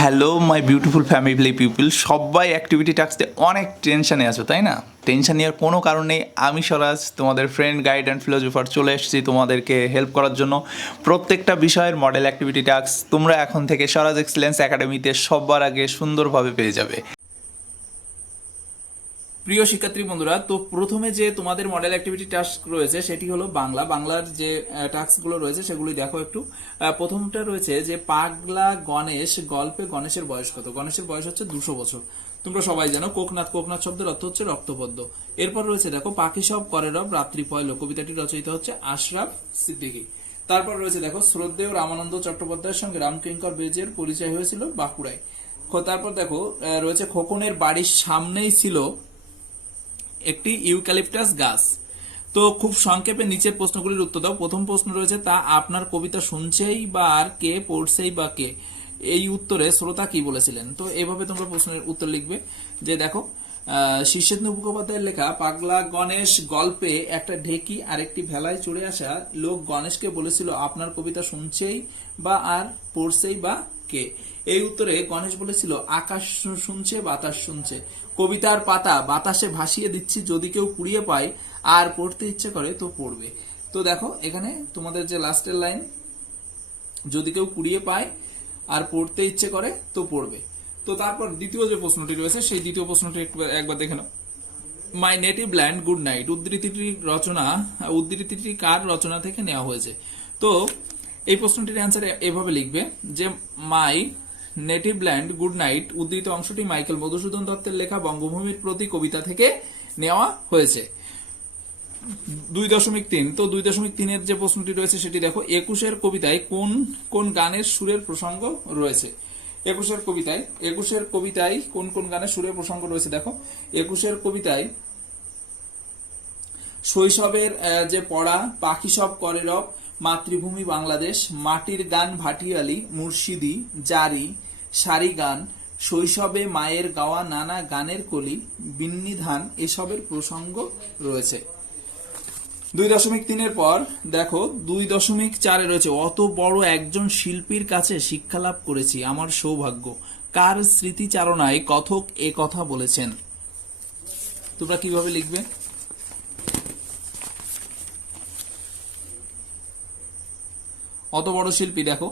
Hello my beautiful family people, সবাই activity টাস্কে অনেক টেনশানে আছো, তাই না? টেনশন নেওয়ার কোনো কারণ নেই। আমি স্বরাজ, তোমাদের ফ্রেন্ড, গাইড অ্যান্ড ফিলোসফার, চলে এসেছি তোমাদেরকে হেল্প করার জন্য। প্রত্যেকটা বিষয়ের মডেল অ্যাক্টিভিটি টাস্ক তোমরা এখন থেকে স্বরাজ এক্সেলেন্স একাডেমিতে সবার আগে সুন্দরভাবে পেয়ে যাবে। প্রিয় শিক্ষার্থী বন্ধুরা, তো প্রথমে যে তোমাদের মডেল অ্যাক্টিভিটি টাস্ক রয়েছে সেটি হলো বাংলার যে টাস্কগুলো রয়েছে সেগুলি দেখো একটু। প্রথমটা রয়েছে যে পাগলা গণেশ গল্পে গণেশের বয়স কত? গণেশের বয়স হচ্ছে 200 বছর। তোমরা সবাই জানো কোকনাথ শব্দের অর্থ হচ্ছে রক্তপদ্ম। এরপর রয়েছে দেখো পাখি সব করে রব রাত্রি পয়লো, কবিতাটি রচয়িতা হচ্ছে আশরাফ সিদ্দিকী। তারপর রয়েছে দেখো শ্রদ্ধেয় রামানন্দ চট্টোপাধ্যায়ের সঙ্গে রামকিঙ্কর বেজের পরিচয় হয়েছিল বাঁকুড়ায়। তারপর দেখো রয়েছে খোকনের বাড়ির সামনেই ছিল একটি ইউক্যালিপটাস গাছ। তো খুব সংক্ষেপে নিচের প্রশ্নগুলির উত্তর দাও। প্রথম প্রশ্ন রয়েছে তা আপনার কবিতা শুনছেই বা আর কে, পড়ছেই বা কে? এই উত্তরে শ্রোতা কি বলেছিলেন? তো এইভাবে তোমরা প্রশ্নের উত্তর লিখবে। যে দেখো শীর্ষেন্দু মুখোপাধ্যায়ের লেখা পাগলা গণেশ গল্পে একটা ঢেকি আর একটি ভেলায় চড়ে আসা লোক গণেশকে বলেছিল আপনার কবিতা শুনছেই বা আর পড়ছেই বা কে? এই উত্তরে গণেশ বলেছিল আকাশ শুনছে বাতাস শুনছে, কবিতার পাতা বাতাসে ভাসিয়ে দিচ্ছি, যদি কেউ কুড়িয়ে পায় আর পড়তে ইচ্ছে করে তো পড়বে। তো দেখো এখানে তোমাদের যে লাস্টের লাইন, যদি কেউ কুড়িয়ে পায় আর পড়তে ইচ্ছে করে তো পড়বে। তো তারপর দ্বিতীয় যে প্রশ্নটি রয়েছে সেই দ্বিতীয় প্রশ্নটি একবার দেখে নাও। My native land good night উদ্ধৃতিটি কার রচনা থেকে নেওয়া হয়েছে? তো এই প্রশ্নটির অ্যান্সার এভাবে লিখবে যে মাই নেটিভ ল্যান্ড গুড নাইট উদ্ধৃত অংশটি মাইকেল মধুসূদন দত্তের লেখা বঙ্গভূমির প্রতি কবিতা থেকে নেওয়া হয়েছে। 2.3। তো 2.3-এর যে প্রশ্নটি রয়েছে সেটি দেখো, একুশের কবিতায় কোন কোন গানের সুরের প্রসঙ্গ রয়েছে? একুশের কবিতায় কোন কোন গানের সুরের প্রসঙ্গ রয়েছে? দেখো একুশের কবিতায় শৈশবের যে পড়া, পাখি সব করে রব, মাতৃভূমি বাংলাদেশ, মাটির গান ভাটিয়ালি, মুর্শিদি, জারি, সারি গান, শৈশবে মায়ের গাওয়া নানা গানের কলি, বিন্নি ধান এসবের প্রসঙ্গ রয়েছে। 2.3-এর পর দেখো 2.4-এ রয়েছে অত বড় একজন শিল্পীর কাছে শিক্ষা লাভ করেছি, আমার সৌভাগ্য, কার স্মৃতিচারণায় কথক এ কথা বলেছেন? তোমরা কিভাবে লিখবে? অত বড় শিল্পী, দেখো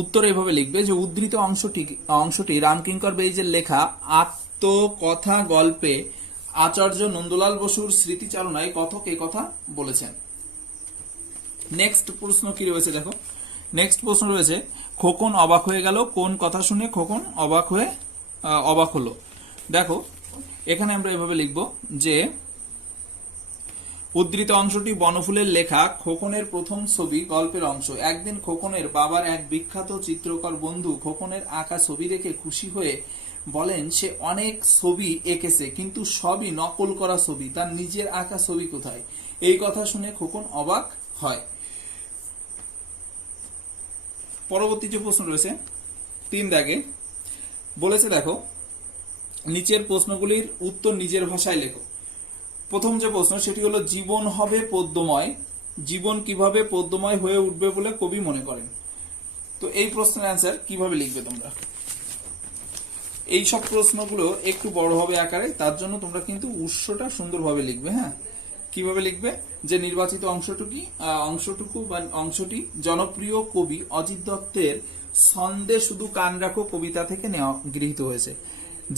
উত্তর এভাবে লিখবে যে উদ্ধৃত অংশটি রামকিঙ্কর বেইজের লেখা আত্মকথা গল্পে আচার্য নন্দলাল বসুর স্মৃতিচারণায় কথক এ কথা বলেছেন। নেক্সট প্রশ্ন কি রয়েছে দেখো, নেক্সট প্রশ্ন রয়েছে খোকন অবাক হয়ে গেল, কোন কথা শুনে খোকন অবাক হলো? দেখো এখানে আমরা এভাবে লিখব যে উদ্ধৃত অংশটি বনফুলের লেখা খোকনের প্রথম ছবি গল্পের অংশ। একদিন খোকনের বাবার এক বিখ্যাত চিত্রকর বন্ধু খোকনের আঁকা ছবি দেখে খুশি হয়ে বলেন সে অনেক ছবি এঁকেছে কিন্তু সবই নকল করা ছবি, তার নিজের আঁকা ছবি কোথায়? এই কথা শুনে খোকন অবাক হয়। পরবর্তী যে প্রশ্ন রয়েছে 3 দাগে বলেছে দেখো নিচের প্রশ্নগুলির উত্তর নিজের ভাষায় লেখো। প্রথম যে প্রশ্ন সেটি হলো জীবন হবে পদ্যময়, জীবন কিভাবে পদ্যময় হয়ে উঠবে বলে কবি মনে করেন? তো এই প্রশ্নের অ্যান্সার কিভাবে লিখবে তোমরা? এই সব প্রশ্নগুলো একটু বড় হবে আকারে, তার জন্য তোমরা কিন্তু উৎসটা সুন্দরভাবে লিখবে। হ্যাঁ, কিভাবে লিখবে? যে নির্বাচিত অংশটি জনপ্রিয় কবি অজিত দত্তের ছন্দে শুধু কান রাখো কবিতা থেকে গৃহীত হয়েছে।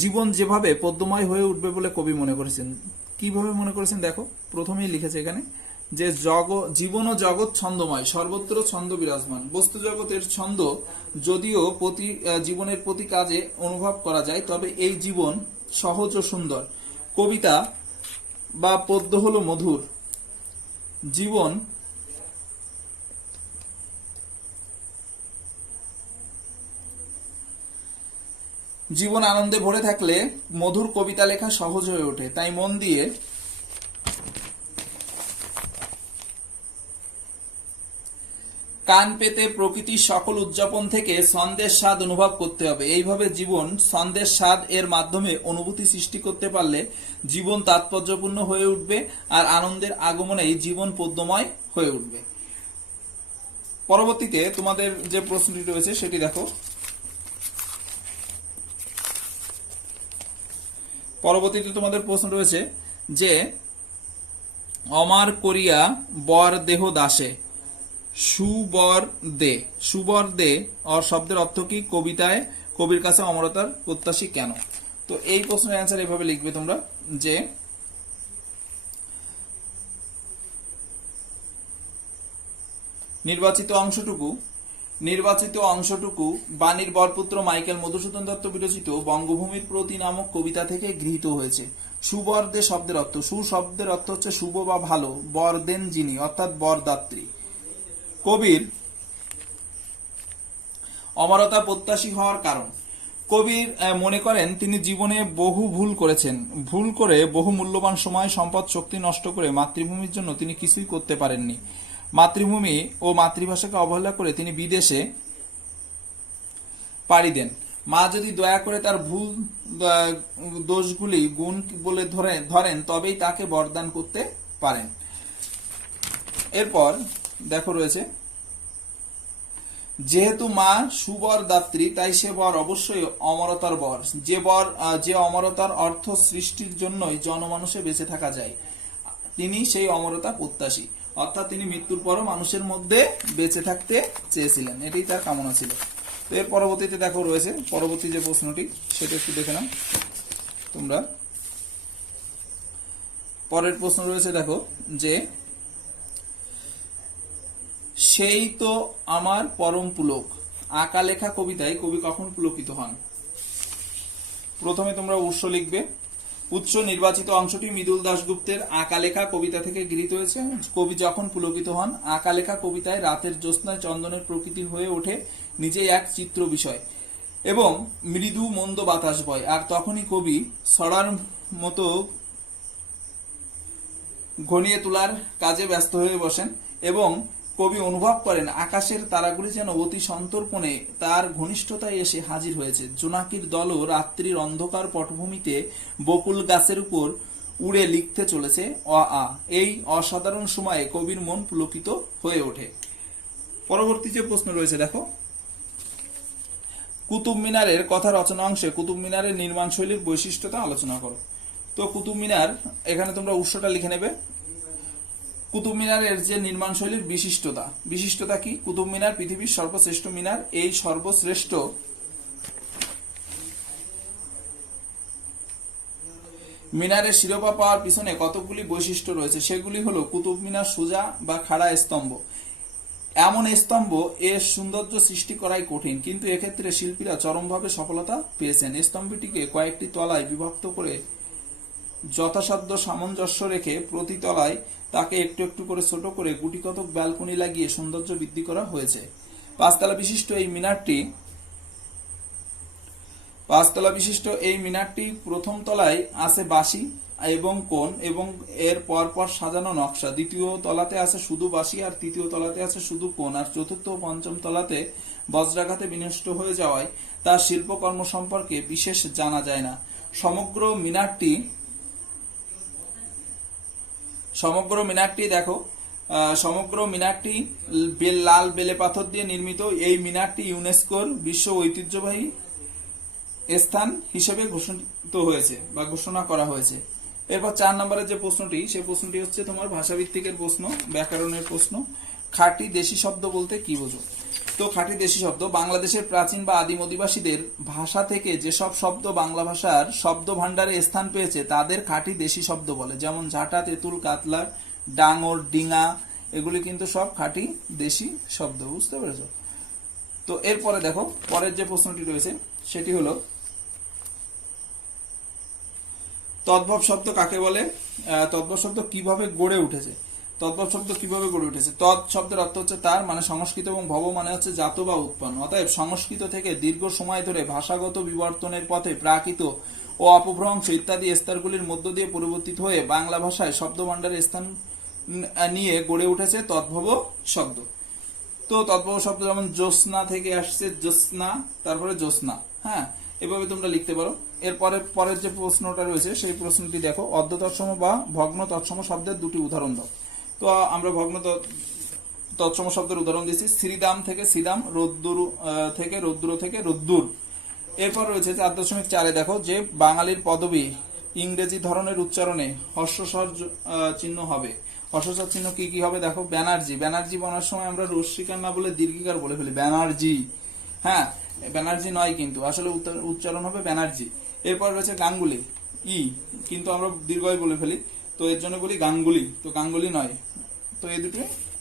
জীবন যেভাবে পদ্যময় হয়ে উঠবে বলে কবি মনে করেছেন। কিভাবে মনে করেছেন দেখো, প্রথমেই লিখেছে এখানে যে জীবন ও জগৎ ছন্দময়, সর্বত্র ছন্দ বিরাজমান। বস্তু জগতের ছন্দ যদিও জীবনের প্রতি কাজে অনুভব করা যায়, তবে এই জীবন সহজ ও সুন্দর। কবিতা বা পদ্য হলো মধুর। জীবন আনন্দে ভরে থাকলে মধুর কবিতা লেখা সহজ হয়ে ওঠে। তাই মন দিয়ে কান পেতে প্রকৃতির সকল উদযাপন থেকে ছন্দের স্বাদ অনুভব করতে হবে। এইভাবে জীবন ছন্দের স্বাদ এর মাধ্যমে অনুভূতি সৃষ্টি করতে পারলে জীবন তাৎপর্যপূর্ণ হয়ে উঠবে আর আনন্দের আগমনেই জীবন পদ্যময় হয়ে উঠবে। পরবর্তীতে তোমাদের যে প্রশ্নটি রয়েছে সেটি দেখো, পরবর্তীতে তোমাদের প্রশ্ন রয়েছে যে অমার করিয়া বর দেহ দাসে সুবর দে, সুবর দে শব্দের অর্থ কি? কবিতায় কবির কাছে অমরতার প্রত্যাশী কেন? তো এই প্রশ্নের অ্যান্সার এভাবে লিখবে তোমরা যে নির্বাচিত অংশটুকু বাণীর বরপুত্র মাইকেল মধুসূদন দত্ত বিরচিত বঙ্গভূমির প্রতি নামক কবিতা থেকে গৃহীত হয়েছে। সুবর দে শব্দের অর্থ, সু শব্দের অর্থ হচ্ছে শুভ বা ভালো, বর দেন যিনি অর্থাৎ বরদাত্রী। কবির অমরতা প্রত্যাশী হওয়ার কারণ, কবির মনে করেন তিনি জীবনে বহু ভুল করেছেন, ভুল করে বহু মূল্যবান সময় সম্পদ শক্তি নষ্ট করে মাতৃভূমির জন্য তিনি কিছুই করতে পারেননি। মাতৃভূমি ও মাতৃভাষাকে অবহেলা করে তিনি বিদেশে পাড়ি দেন। মা যদি দয়া করে তার ভুল দোষগুলি গুণ বলে ধরেন তবেই তাকে বরদান করতে পারেন। এরপর দেখো রয়েছে যেহেতু মা সুবর দাত্রী তাই সে বর অবশ্যই অমরতার বর, যে অমরতার অর্থ সৃষ্টির জন্যই জনমানুষে বেঁচে থাকা যায়, তিনি সেই অমরতা প্রত্যাশী, অর্থাৎ তিনি মৃত্যুর পরও মানুষের মধ্যে বেঁচে থাকতে চেয়েছিলেন, এটাই তার কামনা ছিল। তো এর পরবর্তীতে দেখো রয়েছে পরবর্তী যে প্রশ্নটি সেটা একটু দেখে নাও তোমরা। পরের প্রশ্ন রয়েছে দেখো যে সেই তো আমার পরম পুলক, আঁকা লেখা কবিতায় কবি কখন পুলকিত হন? প্রথমে তোমরা উৎস লিখবে। উৎস নির্বাচিত অংশটি মৃদুল দাশগুপ্তের আঁকা লেখা কবিতা থেকে গৃহীত হয়েছে। কবি যখন পুলকিত হন, আঁকা লেখা কবিতায় রাতের জ্যোৎস্নায় চন্দনের প্রকৃতি হয়ে ওঠে নিজেই এক চিত্র বিষয় এবং মৃদু মন্দ বাতাস বয়, আর তখনই কবি ছড়ার মতো ঘনিয়ে তোলার কাজে ব্যস্ত হয়ে বসেন এবং কবি অনুভব করেন আকাশের তারাগুলি যেন অতি সন্তর্পণে তার ঘনিষ্ঠতায় এসে হাজির হয়েছে। জোনাকির দলও রাত্রির অন্ধকার পটভূমিতে বকুল গাছের উপর উড়ে লিখতে চলেছে অ আ। এই অসাধারণ সময়ে কবির মন পুলকিত হয়ে ওঠে। পরবর্তী যে প্রশ্ন রয়েছে দেখো, কুতুব মিনারের কথা রচনা অংশে কুতুব মিনারের নির্মাণ শৈলীর বৈশিষ্ট্যতা আলোচনা করো। তো কুতুব মিনার, এখানে তোমরা উৎসটা লিখে নেবে। কুতুব মিনারের যে নির্মাণ শৈলীর বিশিষ্টতা কি? কুতুব মিনার পৃথিবীর সর্বশ্রেষ্ঠ মিনার। এই সর্বশ্রেষ্ঠ মিনারের শিরোপা পাওয়ার পিছনে কতগুলি বৈশিষ্ট্য রয়েছে, সেগুলি হলো কুতুব মিনার সোজা বা খাড়া স্তম্ভ, এমন স্তম্ভ এর সৌন্দর্য সৃষ্টি করাই কঠিন, কিন্তু এক্ষেত্রে শিল্পীরা চরমভাবে সফলতা পেয়েছেন। স্তম্ভটিকে কয়েকটি তলায় বিভক্ত করে যথাসাধ্য সামঞ্জস্য রেখে প্রতি তলায় তাকে একটু একটু করে ছোট করে গুটিকতক ব্যালকনি লাগিয়ে সৌন্দর্য বৃদ্ধি করা হয়েছে। পাঁচতলা বিশিষ্ট এই মিনারটি প্রথম তলায় আছে বাঁশি এবং কোণ এবং এর পরপর সাজানো নকশা, দ্বিতীয় তলাতে আছে শুধু বাঁশি আর তৃতীয় তলাতে আছে শুধু কোণ, আর চতুর্থ ও পঞ্চম তলাতে বজ্রাঘাতে বিনষ্ট হয়ে যাওয়ায় তার শিল্পকর্ম সম্পর্কে বিশেষ জানা যায় না। সমগ্র মিনারটি লাল বেলে পাথর দিয়ে নির্মিত। এই মিনারটি ইউনেস্কোর বিশ্ব ঐতিহ্যবাহী স্থান হিসেবে ঘোষিত হয়েছে বা ঘোষণা করা হয়েছে। এরপর 4 নম্বরের যে প্রশ্নটি, সেই প্রশ্নটি হচ্ছে তোমার ভাষাভিত্তিকের প্রশ্ন, ব্যাকরণের প্রশ্ন। খাঁটি দেশি শব্দ বলতে কি বোঝো? তো খাঁটি দেশি শব্দ বাংলাদেশের প্রাচীন বা আদিম অধিবাসীদের ভাষা থেকে যেসব শব্দ বাংলা ভাষার শব্দ ভাণ্ডারে স্থান পেয়েছে তাদের খাঁটি দেশি শব্দ বলে। যেমন ঝাঁটা, তেঁতুল, কাতলা, ডাঙর, ডিঙা, এগুলি কিন্তু সব খাঁটি দেশি শব্দ। বুঝতে পেরেছো? তো এরপরে দেখো পরের যে প্রশ্নটি রয়েছে সেটি হলো তদ্ভব শব্দ কাকে বলে? তদ্ভব শব্দ কিভাবে গড়ে উঠেছে? তৎ শব্দের অর্থ হচ্ছে তার, মানে সংস্কৃত, এবং ভব মানে হচ্ছে জাত বা উৎপন্ন। অতএব সংস্কৃত থেকে দীর্ঘ সময় ধরে ভাষাগত বিবর্তনের পথে প্রাকৃত ও অপভ্রংশ ইত্যাদি স্তরগুলির মধ্য দিয়ে পরিবর্তিত হয়ে বাংলা ভাষায় শব্দ ভাণ্ডারের স্থান নিয়ে গড়ে উঠেছে তদ্ভব শব্দ। তো তদ্ভব শব্দ যেমন জ্যোৎস্না থেকে আসছে জ্যোৎস্না, তারপরে জ্যোৎস্না, হ্যাঁ, এভাবে তোমরা লিখতে পারো। পরের যে প্রশ্নটা রয়েছে সেই প্রশ্নটি দেখো, অর্ধ তৎসম বা ভগ্ন তৎসম শব্দের দুটি উদাহরণ দাও। তো আমরা ভগ্ন তৎসম শব্দের উদাহরণ দিচ্ছি। শ্রীদাম থেকে শ্রীদাম, রোদ্দুর থেকে রোদ্দুর। এরপর রয়েছে 4.4 দেখো যে বাঙালির পদবী ইংরেজি ধরনের উচ্চারণে হর্ষস্বর চিহ্ন হবে। হর্ষস্বর চিহ্ন কি কি হবে দেখো, ব্যানার্জি, ব্যানার্জি বলার সময় আমরা রস্বীকার না বলে দীর্ঘিকার বলে ফেলি, ব্যানার্জি। হ্যাঁ, ব্যানার্জি নয় কিন্তু আসলে উচ্চারণ হবে ব্যানার্জি। এরপর রয়েছে গাঙ্গুলি, ই কিন্তু আমরা দীর্ঘই বলে ফেলি, তো এর জন্য বলি গাঙ্গুলি, তো গাঙ্গুলি নয়। তো এই দুটি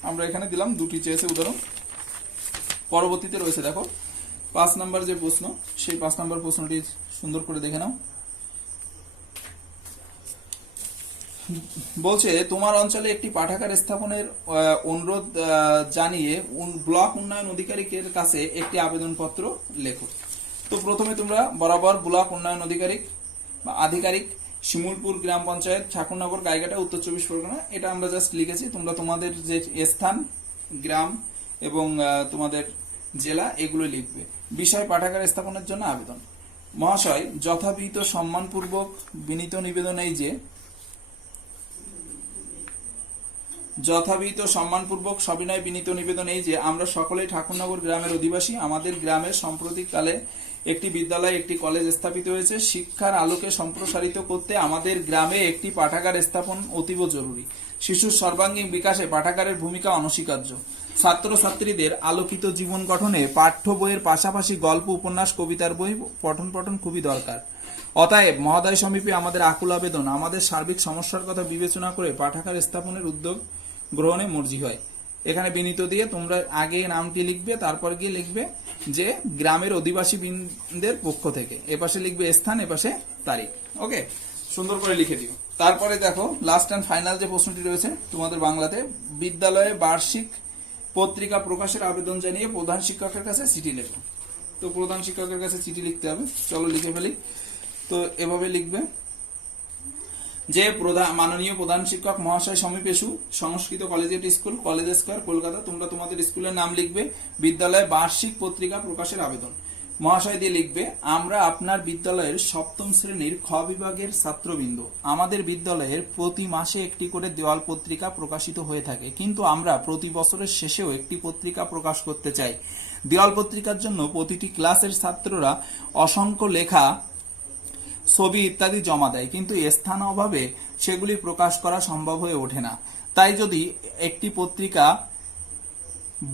আমরা এখানে দিলাম, দুটি চেয়েছে উদাহরণ। পরবর্তীতে রয়েছে দেখো 5 নম্বর যে প্রশ্ন, সেই 5 নম্বর প্রশ্নটি সুন্দর করে দেখে নাও। বলছে তোমার অঞ্চলে একটি পাঠাগার স্থাপনের অনুরোধ জানিয়ে ব্লক উন্নয়ন অধিকারিকের কাছে একটি আবেদনপত্র লেখো। তো প্রথমে তোমরা বরাবর ব্লক উন্নয়ন আধিকারিক শিমুলপুর গ্রাম পঞ্চায়েত, ঠাকুরনগর, গাইঘাটা, উত্তর 24 পরগনা, এটা আমরা জাস্ট লিখেছি। তোমরা তোমাদের যে স্থান, গ্রাম এবং তোমাদের জেলা এগুলো লিখবে। বিষয় পাঠাগার স্থাপনের জন্য আবেদন। মহাশয়, যথাবিহিত সম্মানপূর্বক বিনীত নিবেদন এই যে, যথাবিহিত সম্মানপূর্বক সবিনয় বিনীত নিবেদন এই যে আমরা সকলেই ঠাকুরনগর গ্রামের অধিবাসী। আমাদের গ্রামের সাম্প্রতিককালে একটি বিদ্যালয়, একটি কলেজ স্থাপিত হয়েছে। শিক্ষার আলোকে সম্প্রসারিত করতে আমাদের গ্রামে একটি পাঠাগার স্থাপন অতীব জরুরি। শিশুর সর্বাঙ্গীন বিকাশে পাঠাগারের ভূমিকা অনস্বীকার্য। ছাত্রছাত্রীদের আলোকিত জীবন গঠনে পাঠ্য বইয়ের পাশাপাশি গল্প, উপন্যাস, কবিতার বই পঠন খুবই দরকার। অতএব মহোদয় সমীপে আমাদের আকুল আবেদন, আমাদের সার্বিক সমস্যার কথা বিবেচনা করে পাঠাগার স্থাপনের উদ্যোগ গ্রহণে মর্জি হয়। এখানে বিনীত দিয়ে তোমরা আগে নামটি লিখবে, তারপর গিয়ে লিখবে যে গ্রামের অধিবাসী বৃন্দের পক্ষ থেকে, এপাশে লিখবে স্থান, এপাশে তারিখ। ওকে, সুন্দর করে লিখে দিও। তারপরে দেখো লাস্ট অ্যান্ড ফাইনাল যে প্রশ্নটি রয়েছে তোমাদের বাংলাতে, বিদ্যালয়ে বার্ষিক পত্রিকা প্রকাশের আবেদন জানিয়ে প্রধান শিক্ষকের কাছে চিঠি লেখো। তো প্রধান শিক্ষকের কাছে চিঠি লিখতে হবে, চলো লিখে ফেলি। তো এভাবে লিখবে যে মাননীয় প্রধান শিক্ষক মহাশয় সমীপেশু, Sanskrit collegiate school, college square, Kolkata. তোমরা তোমাদের স্কুলের নাম লিখবে। বিদ্যালয়ে বার্ষিক পত্রিকা প্রকাশের আবেদন মহাশয় দিয়ে লিখবে, আমরা আপনার বিদ্যালয়ের 7ম শ্রেণীর খ বিভাগের ছাত্রবৃন্দ। আমাদের বিদ্যালয়ের প্রতি মাসে একটি করে দেওয়াল পত্রিকা প্রকাশিত হয়ে থাকে, কিন্তু আমরা প্রতি বছরের শেষেও একটি পত্রিকা প্রকাশ করতে চাই। দেওয়াল পত্রিকার জন্য প্রতিটি ক্লাসের ছাত্ররা অসংখ্য লেখা, ছবি ইত্যাদি জমা দেয়, কিন্তু স্থান অভাবে সেগুলি প্রকাশ করা সম্ভব হয়ে ওঠে না। তাই যদি একটি পত্রিকা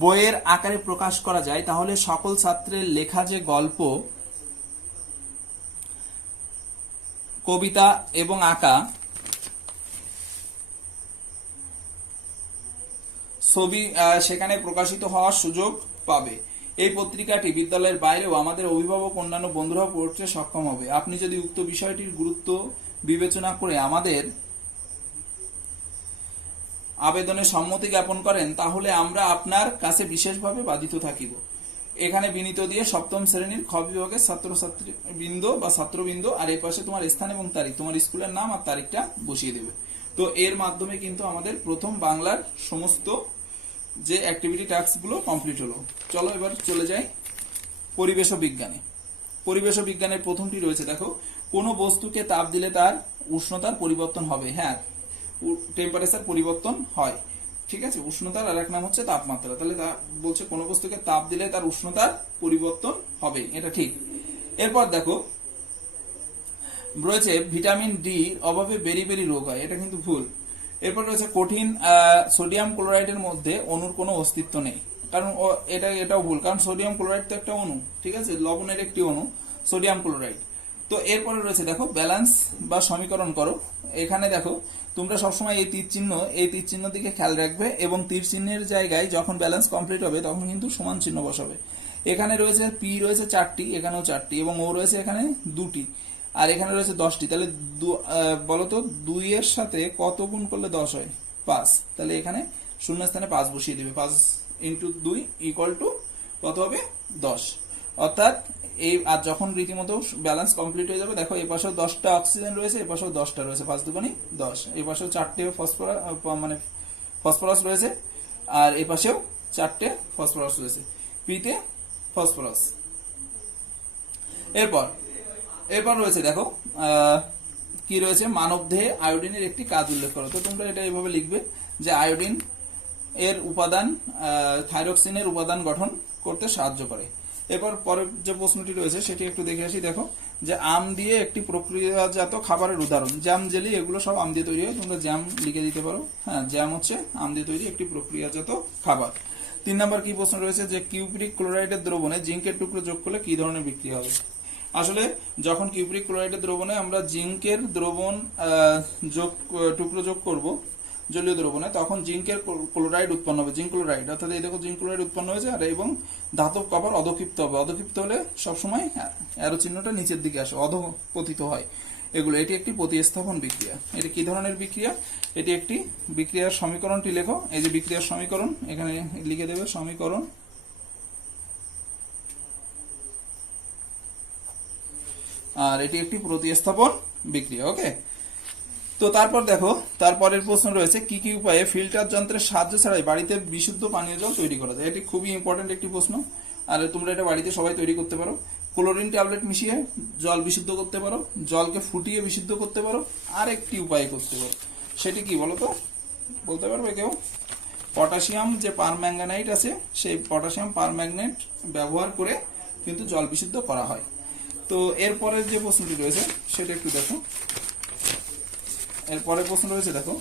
বইয়ের আকারে প্রকাশ করা যায়, তাহলে সকল ছাত্রের লেখা যে গল্প, কবিতা এবং আঁকা ছবি সেখানে প্রকাশিত হওয়ার সুযোগ পাবে। এই পত্রিকাটি বিদ্যালয়ের বাইরেও আমাদের অভিভাবক, অন্যান্য বন্ধুরাও পড়তে সক্ষম হবে। আপনি যদি উক্ত বিষয়টির গুরুত্ব বিবেচনা করে আমাদের আবেদনে সম্মতি জ্ঞাপন করেন, তাহলে আমরা আপনার কাছে বিশেষভাবে বাধিত থাকিব। এখানে বিনীত দিয়ে 7ম শ্রেণীর খ বিভাগের ছাত্রছাত্রীবৃন্দ বা ছাত্রবৃন্দ, আর এই পাশে তোমার স্থান এবং তারিখ, তোমার স্কুলের নাম আর তারিখটা বসিয়ে দেবে। তো এর মাধ্যমে কিন্তু আমাদের প্রথম বাংলার সমস্ত যে অ্যাক্টিভিটি টাস্কগুলো কমপ্লিট হলো। চলো এবার চলে যাই পরিবেশ বিজ্ঞানে। পরিবেশ বিজ্ঞানের প্রথমটি রয়েছে দেখো, কোনো বস্তুকে তাপ দিলে তার উষ্ণতার পরিবর্তন হবে। হ্যাঁ, টেম্পারেচার পরিবর্তন হয়, ঠিক আছে। উষ্ণতার আর এক নাম হচ্ছে তাপমাত্রা। তাহলে বলছে কোনো বস্তুকে তাপ দিলে তার উষ্ণতার পরিবর্তন হবে, এটা ঠিক। এরপর দেখো রয়েছে ভিটামিন ডি অভাবে বেরি রোগ হয়, এটা কিন্তু ভুল। এরপর রয়েছে কঠিন সোডিয়াম ক্লোরাইডের মধ্যে অণুর কোনো অস্তিত্ব নেই, কারণ এটাও ভুল, কারণ সোডিয়াম ক্লোরাইড তো একটা অণু, ঠিক আছে, লবণের একটি অণু সোডিয়াম ক্লোরাইড। তো এরপরে রয়েছে দেখো ব্যালেন্স বা সমীকরণ করো। এখানে দেখো তোমরা সবসময় এই তীর চিহ্ন দিকে খেয়াল রাখবে, এবং তীর চিহ্নের জায়গায় যখন ব্যালেন্স কমপ্লিট হবে তখন কিন্তু সমান চিহ্ন বসাবে। এখানে রয়েছে পি রয়েছে 4টি, এখানেও 4টি, এবং ও রয়েছে এখানে 2টি, আর এখানে রয়েছে 10টি। তাহলে বলতো 2 এর সাথে কত গুণ করলে 10 হয়? 5। তাহলে এখানে শূন্য স্থানে 5 বসিয়ে দিবে। 5 × 2 = কত হবে? 10। অর্থাৎ এই আর যখন রীতিমতো ব্যালেন্স কমপ্লিট হয়ে যাবে, দেখো এই পাশেও 10টা অক্সিজেন রয়েছে, এই পাশেও 10টা রয়েছে, 5 দুগুণে 10। এই পাশেও 4টে ফসফরাস রয়েছে, আর এই পাশেও 4টে ফসফরাস রয়েছে, পিতে ফসফরাস। এরপর রয়েছে দেখো কি রয়েছে, মানবদেহে আয়োডিনের একটি কাজ উল্লেখ করো। তো তোমরা এটা এইভাবে লিখবে যে আয়োডিন এর উপাদান থাইরক্সিনের উপাদান গঠন করতে সাহায্য করে। এরপর পরের যে প্রশ্নটি রয়েছে সেটি একটু দেখে আসি। দেখো যে আম দিয়ে একটি প্রক্রিয়াজাত খাবারের উদাহরণ, জ্যাম, জেলি, এগুলো সব আম দিয়ে তৈরি হয়। তোমরা জ্যাম লিখে দিতে পারো। হ্যাঁ, জ্যাম হচ্ছে আম দিয়ে তৈরি একটি প্রক্রিয়াজাত খাবার। 3 নম্বর কি প্রশ্ন রয়েছে যে কিউপ্রিক ক্লোরাইডের দ্রবণে জিঙ্কের টুকরো যোগ করলে কি ধরনের বিক্রিয়া হবে। আসলে যখন কিউপ্রিক ক্লোরাইডের দ্রবণে আমরা জিঙ্কের দ্রবণ টুকরো যোগ করব জলীয় দ্রবণে, তখন জিঙ্কের ক্লোরাইড উৎপন্ন হবে, জিঙ্ক ক্লোরাইড। অর্থাৎ এই দেখো জিঙ্ক ক্লোরাইড উৎপন্ন হয়েছে। আর এবং ধাতব কপার অধক্ষিপ্ত হবে। অধক্ষিপ্ত হলে সবসময় অ্যারো চিহ্নটা নিচের দিকে আসে, অধপতিত হয় এগুলো। এটি একটি প্রতিস্থাপন বিক্রিয়া। এটি কি ধরনের বিক্রিয়া? এটি একটি বিক্রিয়ার সমীকরণটি লেখো। এই যে বিক্রিয়ার সমীকরণ এখানে লিখে দেবে, সমীকরণ। আর এটি একটি প্রতিস্থাপন বিক্রিয়া। ওকে, তো তারপর দেখো তারপরের প্রশ্ন রয়েছে কি কি উপায়ে ফিল্টার যন্ত্রের সাহায্য ছাড়াই বাড়িতে বিশুদ্ধ পানীয় জল তৈরি করা যায়। এটি খুবই ইম্পর্টেন্ট একটি প্রশ্ন, আর তোমরা এটা বাড়িতে সবাই তৈরি করতে পারো। ক্লোরিন ট্যাবলেট মিশিয়ে জল বিশুদ্ধ করতে পারো, জলকে ফুটিয়ে বিশুদ্ধ করতে পারো, আর একটি উপায় করতে পারো। সেটি কি বলো তো, বলতে পারবে কেউ? পটাশিয়াম যে পারম্যাঙ্গানাইট আছে, সেই পটাশিয়াম পারম্যাঙ্গানেট ব্যবহার করে কিন্তু জল বিশুদ্ধ করা হয়। তো এরপরের যে প্রশ্নটি রয়েছে সেটা একটু দেখো। এরপরের প্রশ্ন রয়েছে দেখো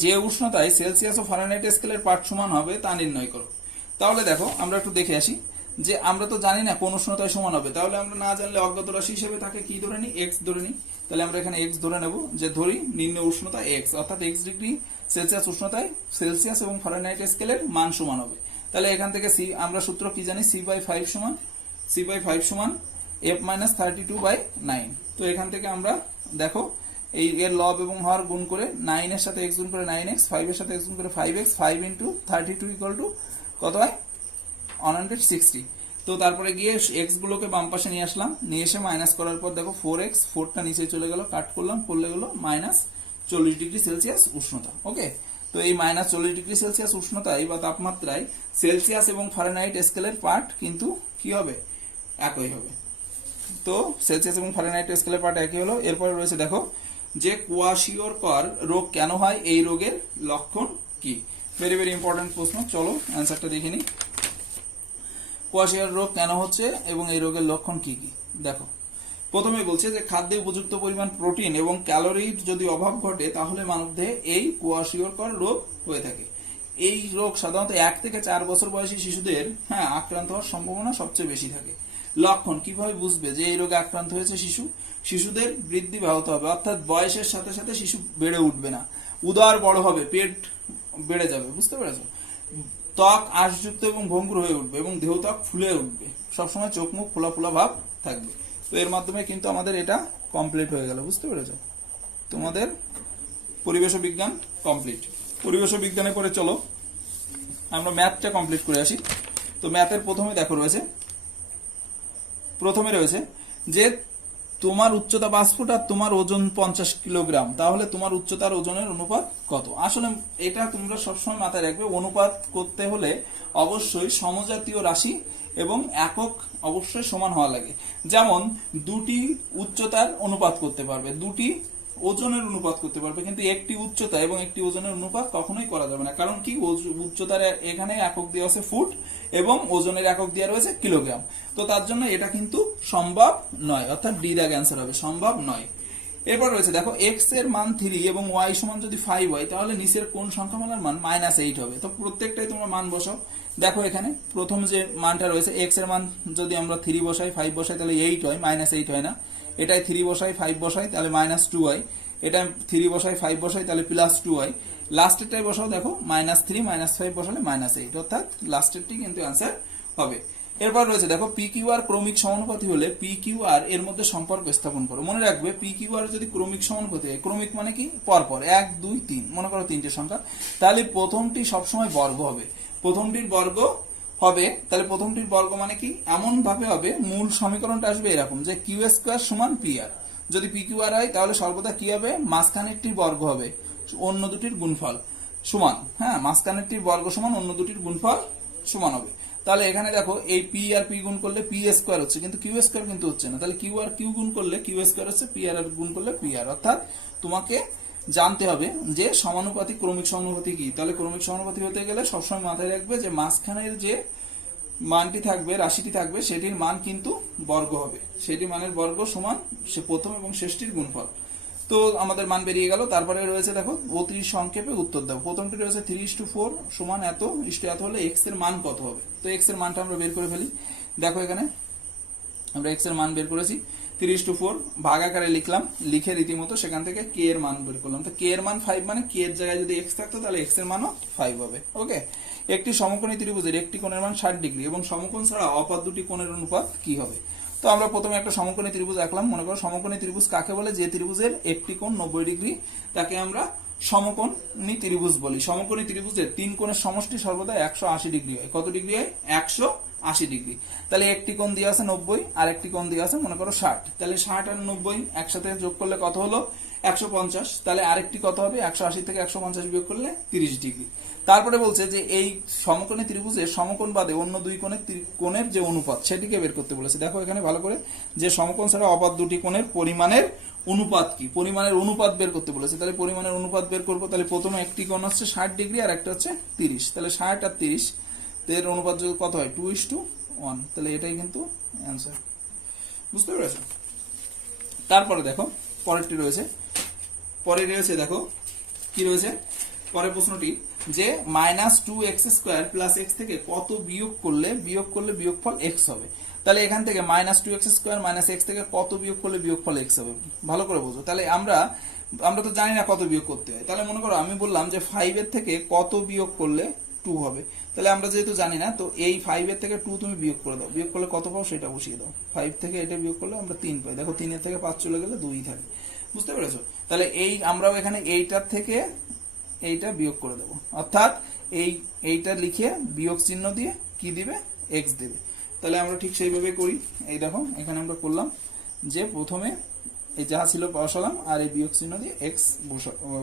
যে উষ্ণতায় সেলসিয়াস ও ফারেনহাইট স্কেলের পাঠ সমান হবে তা নির্ণয় করো। তাহলে দেখো আমরা একটু দেখে আসি যে আমরা তো জানি না কোন উষ্ণতায় সমান হবে। তাহলে আমরা না জানলে অজ্ঞাত রাশি হিসেবে তাকে কি ধরে নিই? এক্স ধরে নিই। তাহলে আমরা এখানে এক্স ধরে নেব, যে ধরি নির্ণয় উষ্ণতা এক্স, অর্থাৎ এক্স ডিগ্রি সেলসিয়াস উষ্ণতায় সেলসিয়াস এবং ফারেনহাইট স্কেলের মান সমান হবে। তাহলে এখান থেকে সি আমরা সূত্র কি জানি? c/5 সমান f-32/9। তো এখান থেকে আমরা দেখো এই এর লব এবং হর গুণ করে 9 এর সাথে x গুণ করে 9x, 5 এর সাথে x গুণ করে 5x, 5 × 32 কত হয়? 160। তো তারপরে গিয়ে x গুলোকে বাম পাশে নিয়ে আসলাম, নিয়ে এসে মাইনাস করার পর দেখো 4x, 4টা নিচে চলে গেল, কাট করলাম, করলে গেল -40 ডিগ্রি সেলসিয়াস উষ্ণতা। ওকে, তো এই -40 ডিগ্রি সেলসিয়াস উষ্ণতায় বা তাপমাত্রায় সেলসিয়াস এবং ফারেনহাইট স্কেলের পাঠ কিন্তু কি হবে? একই হবে। তো সেলসিয়াস এবং ফারেনহাইট স্কেলের পাঠ একই হলো। এরপরে রয়েছে দেখো যে কোয়াশিওরকর রোগ কেন হয়, এই রোগের লক্ষণ কি? ভেরি ভেরি ইম্পর্টেন্ট প্রশ্ন। চলো অ্যান্সারটা দেখে নিই। কোয়াশিওর রোগ কেন হচ্ছে এবং এই রোগের লক্ষণ কি কি? দেখো প্রথমে বলছে যে খাদ্যে উপযুক্ত পরিমাণ প্রোটিন এবং ক্যালোরির যদি অভাব ঘটে তাহলে মানবদেহে এই কোয়াশিওরকর রোগ হয়ে থাকে। এই রোগ সাধারণত 1 থেকে 4 বছর বয়সী শিশুদের আক্রান্ত হওয়ার সম্ভাবনা সবচেয়ে বেশি থাকে। লক্ষণ কিভাবে বুঝবে যে এই রোগে আক্রান্ত হয়েছে শিশু? শিশুদের বৃদ্ধি ব্যাহত হবে, অর্থাৎ বয়সের সাথে সাথে শিশু বেড়ে উঠবে না, উদর বড় হবে, পেট বেড়ে যাবে, বুঝতে পেরেছো? ত্বক আঁশযুক্ত এবং ভঙ্গুর হয়ে উঠবে এবং দেহ ত্বক ফুলে উঠবে, সবসময় চোখ মুখ ফোলা ফোলা ভাব থাকবে। তো এর মাধ্যমে কিন্তু আমাদের এটা কমপ্লিট হয়ে গেল, বুঝতে পেরেছো? তোমাদের পরিবেশ বিজ্ঞান কমপ্লিট। পরিবেশ বিজ্ঞানে পরে চলো আমরা ম্যাথটা কমপ্লিট করে আসি। তো ম্যাথের প্রথমে রয়েছে যে তোমার উচ্চতা 5 ফুট আর তোমার ওজন 50 কিলোগ্রাম, তাহলে তোমার উচ্চতার ওজনের অনুপাত কত? আসলে এটা তোমরা সবসময় মাথায় রাখবে, অনুপাত করতে হলে অবশ্যই সমজাতীয় রাশি এবং একক অবশ্যই সমান হওয়া লাগে। যেমন দুটি উচ্চতার অনুপাত করতে পারবে, দুটি ওজনের অনুপাত করতে পারবে, কিন্তু একটি উচ্চতা এবং একটি ওজনের অনুপাত কখনোই করা যাবে না। কারণ কি? উচ্চতার এখানে একক দেওয়া আছে ফুট এবং ওজনের একক দেওয়া রয়েছে কিলোগ্রাম। তো তার জন্য এটা কিন্তু সম্ভব নয়, অর্থাৎ ডি দাগ অ্যান্সার হবে, সম্ভব নয়। এরপর রয়েছে দেখো এক্স এর মান 3 এবং ওয়াই সমান যদি 5 হয় তাহলে নিচের কোন সংখ্যামালার মান -8 হবে? তো প্রত্যেকটাই তোমরা মান বসাও। দেখো এখানে প্রথম যে মানটা রয়েছে এক্স এর মান যদি আমরা 3 বসাই 5 বসাই তাহলে 8 হয়, -8 হয় না। এটাই 3 বসাই 5 বসাই তাহলে -2 হয়, এটা 3 বসাই 5 বসাই তাহলে +2 হয়। লাস্টেরটাই বসাও, দেখো -3 -5 বসালে -8, অর্থাৎ লাস্টেরটি কিন্তু অ্যান্সার হবে। এরপর রয়েছে দেখো পি কিউ আর ক্রমিক সমানুপাতি হলে পি কিউ আর এর মধ্যে সম্পর্ক স্থাপন করো। মনে রাখবে পি কিউ আর যদি ক্রমিক সমানুপাতি হয়, ক্রমিক মানে কি? পরপর 1 2 3, মনে করো 3টে সংখ্যা, তাহলে প্রথমটি সবসময় বর্গ হবে, প্রথমটির বর্গ হবে। তাহলে প্রথমটির বর্গ মানে কি? এমন ভাবে হবে, মূল সমীকরণটা আসবে এরকম যে কিউ স্কয়ার সমান পি আর। যদি পি কিউ আর হয় তাহলে সর্বদা কি হবে? মাঝখানেরটির বর্গ হবে অন্য দুটির গুণফল সমান। মাঝখানেরটির বর্গ সমান অন্য দুটির গুণফল সমান হবে। তাহলে এখানে দেখো এই পি আর পি গুণ করলে পি স্কয়ার হচ্ছে, কিন্তু কিউ স্কয়ার কিন্তু হচ্ছে না। তাহলে কিউ আর কিউ গুণ করলে কিউ স্কয়ার হচ্ছে, পি আর গুণ করলে পি আর। অর্থাৎ তোমাকে জানতে হবে যে সমানুপাতি ক্রমিক সমানুপাতি কি। তাহলে ক্রমিক সমানুপাতি হতে গেলে সবসময় মাথায় রাখবে যে মাঝখানের যে মানটি থাকবে, রাশিটি থাকবে, সেটির মান কিন্তু বর্গ হবে, সেটি মানের বর্গ সমান সে প্রথম এবং শেষটির গুণফল। তো আমাদের মান বেরিয়ে গেল। তারপরে রয়েছে দেখো অতি সংক্ষেপে উত্তর দাও। প্রথমটি রয়েছে 3:4 সমান এত ইষ্ট এত হলে এক্স এর মান কত হবে। তো এক্স এর মানটা আমরা বের করে ফেলি। দেখো এখানে আমরা এক্স এর মান বের করেছি 3:4, ভাগ আকারে লিখলাম, লিখে রীতিমতো সেখান থেকে কে এর মান বের করলাম। তো কে এর মান 5 মানে কে এর জায়গায় যদি এক্স থাকতো তাহলে এক্স এর মানও 5 হবে। ওকে, একটি সমকোণী ত্রিভুজের একটি কোণের মান 60 ডিগ্রি এবং সমকোণ ছাড়া অপর দুটি কোণের অনুপাত কি হবে। তো আমরা প্রথমে একটা সমকোণী ত্রিভুজ আঁকলাম। মনে করো সমকোণী ত্রিভুজ কাকে বলে? যে ত্রিভুজের একটি কোণ 90 ডিগ্রি তাকে আমরা সমকোণী ত্রিভুজ বলি। সমকোণী ত্রিভুজের তিন কোণের সমষ্টি সর্বদা 180 ডিগ্রি হয়। কত ডিগ্রি হয়? 180 ডিগ্রি। তাহলে একটি কোণ দিয়ে আছে 90 আর একটি কোণ দিয়ে আছে মনে করো 60। তাহলে 60 আর 90 একসাথে যোগ করলে কত হলো? 150। তাহলে আরেকটি কত হবে? 180 থেকে 150 বিয়োগ করলে 30 ডিগ্রি। তারপরে বলছে যে এই সমকোণী ত্রিভুজের সমকোণ বাদে অন্য দুই কোণের যে অনুপাত সেটিকে বের করতে বলেছে। দেখো এখানে ভালো করে, যে সমকোণ ছাড়া অপর দুটি কোণের পরিমাণের অনুপাত কি, পরিমাণের অনুপাত বের করতে বলেছে। তাহলে পরিমাণের অনুপাত বের করবো। তাহলে প্রথমে একটি কোণ হচ্ছে 60 ডিগ্রি আর একটা হচ্ছে 30। তাহলে 60 আর 30 এর অনুপাত যদি কত হয়? 2:1। তাহলে এটাই কিন্তু অ্যান্সার। বুঝতে পেরেছো? তারপরে দেখো পরেরটি রয়েছে, দেখো কি রয়েছে পরের প্রশ্নটি, যে -2x² প্লাস x থেকে কত বিয়োগ করলে বিয়োগফল x হবে। তাহলে এখান থেকে -2x² - x থেকে কত বিয়োগ করলে বিয়োগফল x হবে, ভালো করে বোঝো। তাহলে আমরা তো জানি না কত বিয়োগ করতে হয়। তাহলে মনে করো আমি বললাম যে 5 এর থেকে কত বিয়োগ করলে 2 হবে। তাহলে আমরা যেহেতু জানি না, তো এই 5 এর থেকে 2 তুমি বিয়োগ করে দাও। বিয়োগ করলে কত পাও সেটা বসিয়ে দাও। 5 থেকে এটা বিয়োগ করলে আমরা 3 পাই। দেখো 3 এর থেকে 5 চলে গেলে 2 থাকে। বুঝতে পেরেছো? তাহলে আমরাও এখানে এইটার থেকে এইটা বিয়োগ করে দেবো, অর্থাৎ এইটা লিখে বিয়োগ চিহ্ন দিয়ে কি দিবে? x দেবে। তাহলে আমরা ঠিক সেইভাবে করি। এই দেখো এখানে আমরা করলাম যে প্রথমে এই যা ছিল বসালাম আর এই বিয়োগ চিহ্ন দিয়ে x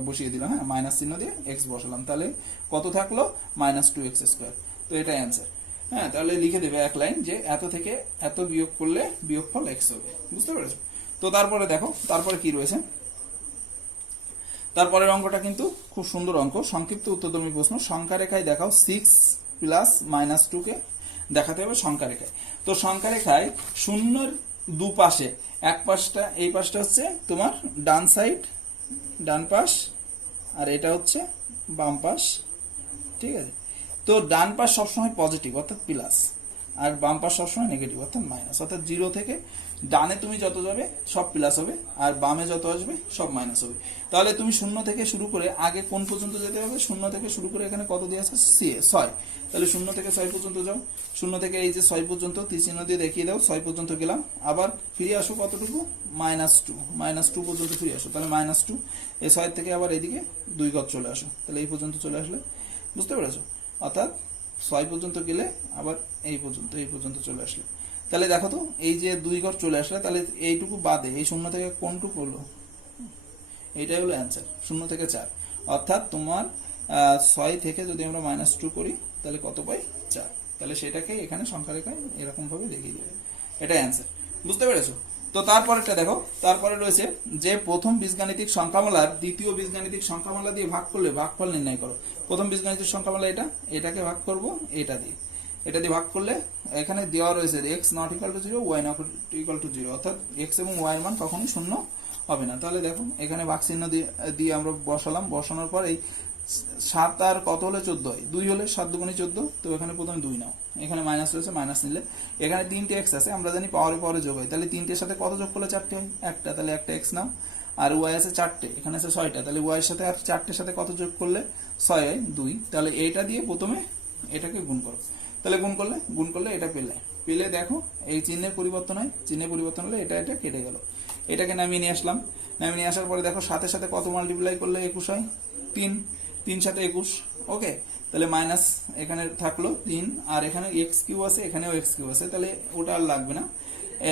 বসিয়ে দিলাম, হ্যাঁ, মাইনাস চিহ্ন দিয়ে x বসালাম। তাহলে কত থাকলো? -2x²। তো এটা অ্যান্সার। হ্যাঁ, তাহলে লিখে দেবে এক লাইন যে এত থেকে এত বিয়োগ করলে বিয়োগফল x হবে। বুঝতে পেরেছো? তো তারপরে দেখো তারপরে কি রয়েছে। তারপরের অঙ্কটা কিন্তু খুব সুন্দর অঙ্ক, সংক্ষিপ্ত উত্তরদায়ী প্রশ্ন। সংখ্যা রেখায় দেখাও 6 + -2 কে দেখাতে হবে সংখ্যা রেখায়। তো সংখ্যা রেখায় শূন্যের দুপাশে এক পাশটা, এই পাশটা হচ্ছে তোমার ডান পাশ আর এটা হচ্ছে বাম পাশ, ঠিক আছে? তো ডান পাশ সবসময় পজিটিভ অর্থাৎ প্লাস, আর বাম পাশ সবসময় নেগেটিভ অর্থাৎ মাইনাস। অর্থাৎ 0 থেকে ডানে তুমি যত যাবে সব প্লাস হবে আর বামে যত আসবে সব মাইনাস হবে। তাহলে তুমি 0 থেকে শুরু করে আগে কোন পর্যন্ত যেতে হবে? 0 থেকে শুরু করে এখানে কত দিয়ে আছে? 6। তাহলে 0 থেকে 6 পর্যন্ত যাও। 0 থেকে এই যে 6 পর্যন্ত তীরচিহ্ন দিয়ে দেখিয়ে দাও। 6 পর্যন্ত গেলাম, আবার ফিরে আসো কতটুকু? -2 পর্যন্ত ফিরে আসো। তাহলে -2 এই 6 থেকে আবার এদিকে 2 গজ চলে আসো। তাহলে এই পর্যন্ত চলে আসলে। বুঝতে পেরেছো? অর্থাৎ 6 পর্যন্ত গেলে আবার এই পর্যন্ত চলে আসলে। তাহলে দেখো তো এই যে 2 ঘর চলে আসলে, তাহলে এইটুকু বাদে এই 0 থেকে কোনটুকু হলো? এইটাই হলো অ্যান্সার, 0 থেকে 4। অর্থাৎ তোমার 6 থেকে যদি আমরা -2 করি তাহলে কত পাই? 4। তাহলে সেটাকে এখানে সংখ্যা রেখায় এরকম ভাবে দেখিয়ে দেবে। এটা অ্যান্সার। বুঝতে পেরেছো? তো তারপরেটা দেখো, তারপরে রয়েছে যে প্রথম বীজগাণিতিক সংখ্যামালার দ্বিতীয় বীজগাণিতিক সংখ্যামালা দিয়ে ভাগ করলে ভাগফল নির্ণয় করো। প্রথম বীজগাণিতিক সংখ্যামালা এটাকে ভাগ করব এটা দিয়ে ভাগ করলে এখানে দেওয়া রয়েছে x ≠ 0 y ≠ 0, অর্থাৎ x এবং y এর মান কখনোই শূন্য হবে না। তাহলে দেখো এখানে ভাগ চিহ্ন দিয়ে আমরা বসানোর পর এই 7 আর কত হলে 14 হয়? 2 হলে 7 × 14। তো এখানে প্রথমে 2 নাও, এখানে মাইনাস রয়েছে, মাইনাস নিলে এখানে 3টে x আছে, আমরা জানি পাওয়ারে যোগ হয়। তাহলে 3টের সাথে কত যোগ করলে 4টে হয়? একটা। তাহলে একটা x নাও। আর y আছে 4টে, এখানে আছে 6টা। তাহলে y এর সাথে আর 4টের সাথে কত যোগ করলে 6 হয়? 2। তাহলে এইটা দিয়ে প্রথমে এটাকে গুণ করো। তাহলে গুণ করলে এটা পেলে দেখো এই চিহ্নের পরিবর্তন হয়। চিহ্নের পরিবর্তন হলে এটা কেটে গেল। এটাকে নামিয়ে নিয়ে আসলাম। নামিয়ে নিয়ে আসার পরে দেখো সাথে সাথে কত মাল্টিপ্লাই করলে 21 হয়? 3। 3 সাথে 21। ওকে, তাহলে মাইনাস এখানে থাকলো 3, আর এখানে x³ আছে, এখানেও x³ আছে। তাহলে ওটা আর লাগবে না।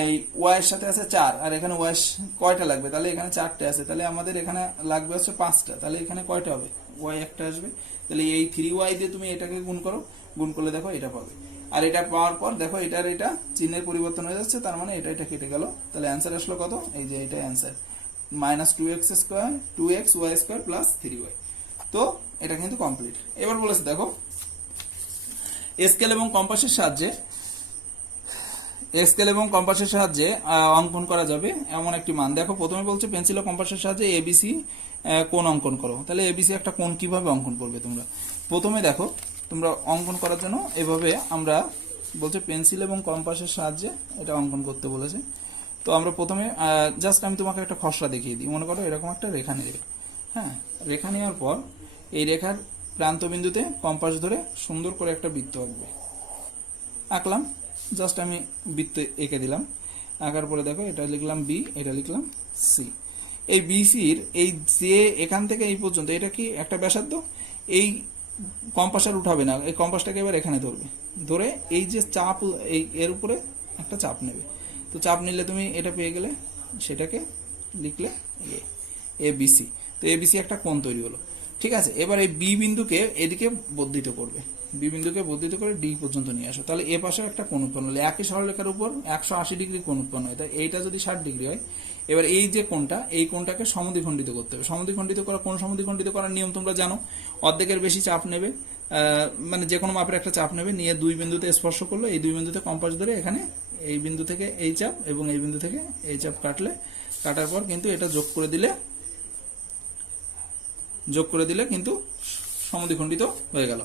এই y এর সাথে আছে 4, আর এখানে y কয়টা লাগবে? তাহলে এখানে 4টে আছে। তাহলে আমাদের এখানে লাগবে হচ্ছে 5টা। তাহলে এখানে কয়টা হবে? y একটা আসবে। তাহলে এই 3y দিয়ে তুমি এটাকে গুণ করো। গুণ করলে দেখো এটা পাবে। আর এটা পাওয়ার পর দেখো এটা চিহ্নের পরিবর্তন হয়ে যাচ্ছে, তার মানে এটা কেটে গেল। তাহলে অ্যান্সার আসলো কত? এই যে এটা অ্যান্সার, -2xy² + 3y। তো এটা কিন্তু কমপ্লিট। এবার বলেছে দেখো স্কেল এবং কম্পাসের সাহায্যে স্কেল এবং কম্পাসের সাহায্যে অঙ্কন করা যাবে এমন একটি মান। দেখো প্রথমে বলছে পেন্সিল ও কম্পাসের সাহায্যে এবিসি কোণ অঙ্কন করো। তাহলে এবিসি একটা কোণ কিভাবে অঙ্কন করবে তোমরা? প্রথমে দেখো তোমরা অঙ্কন করার জন্য এভাবে আমরা বলছে পেন্সিল এবং কম্পাসের সাহায্যে এটা অঙ্কন করতে বলেছে। তো আমরা প্রথমে জাস্ট আমি তোমাকে একটা খসড়া দেখিয়ে দিই। মনে করো এরকম একটা রেখা নেবে, হ্যাঁ, রেখা নেওয়ার পর এই রেখার প্রান্তবিন্দুতে কম্পাস ধরে সুন্দর করে একটা বৃত্ত আঁকবে। আঁকলাম, জাস্ট আমি বৃত্ত এঁকে দিলাম। আঁকার পরে দেখো এটা লিখলাম বি, এটা লিখলাম সি। এই বিসির এই যে এখান থেকে এই পর্যন্ত এটা কি একটা ব্যাসার্ধ, এই কম্পাস আর উঠাবে না, এই কম্পাসটাকে এবার এখানে ধরবে, ধরে এই যে চাপ এই এর উপরে একটা চাপ নেবে। তো চাপ নিলে তুমি এটা পেয়ে গেলে, সেটাকে লিখলে এ বিসি। তো এ বিসি একটা কোণ তৈরি হলো, ঠিক আছে। এবার এই বি বিন্দুকে এদিকে বর্ধিত করবে, বি বিন্দুকে বর্ধিত করে ডি পর্যন্ত নিয়ে আসো। তাহলে এ পাশে একটা কোণ উৎপন্ন হলো, একই সরলরেখার উপর 180 ডিগ্রি কোণ উৎপন্ন হয়। তাই এইটা যদি 60 ডিগ্রি হয়, এবার এই যে কোণটা, এই কোণটাকে সমদ্বিখণ্ডিত করতে হবে। সমদ্বিখণ্ডিত করা, কোণ সমদ্বিখণ্ডিত করার নিয়ম তোমরা জানো। অর্ধেকের বেশি চাপ নেবে, মানে যে কোনো মাপের একটা চাপ নেবে, নিয়ে দুই বিন্দুতে স্পর্শ করলো, এই দুই বিন্দুতে কম্পাস ধরে এখানে এই বিন্দু থেকে এই চাপ এবং এই বিন্দু থেকে এই চাপ কাটার পর কিন্তু এটা যোগ করে দিলে কিন্তু সমদ্বিখণ্ডিত হয়ে গেল।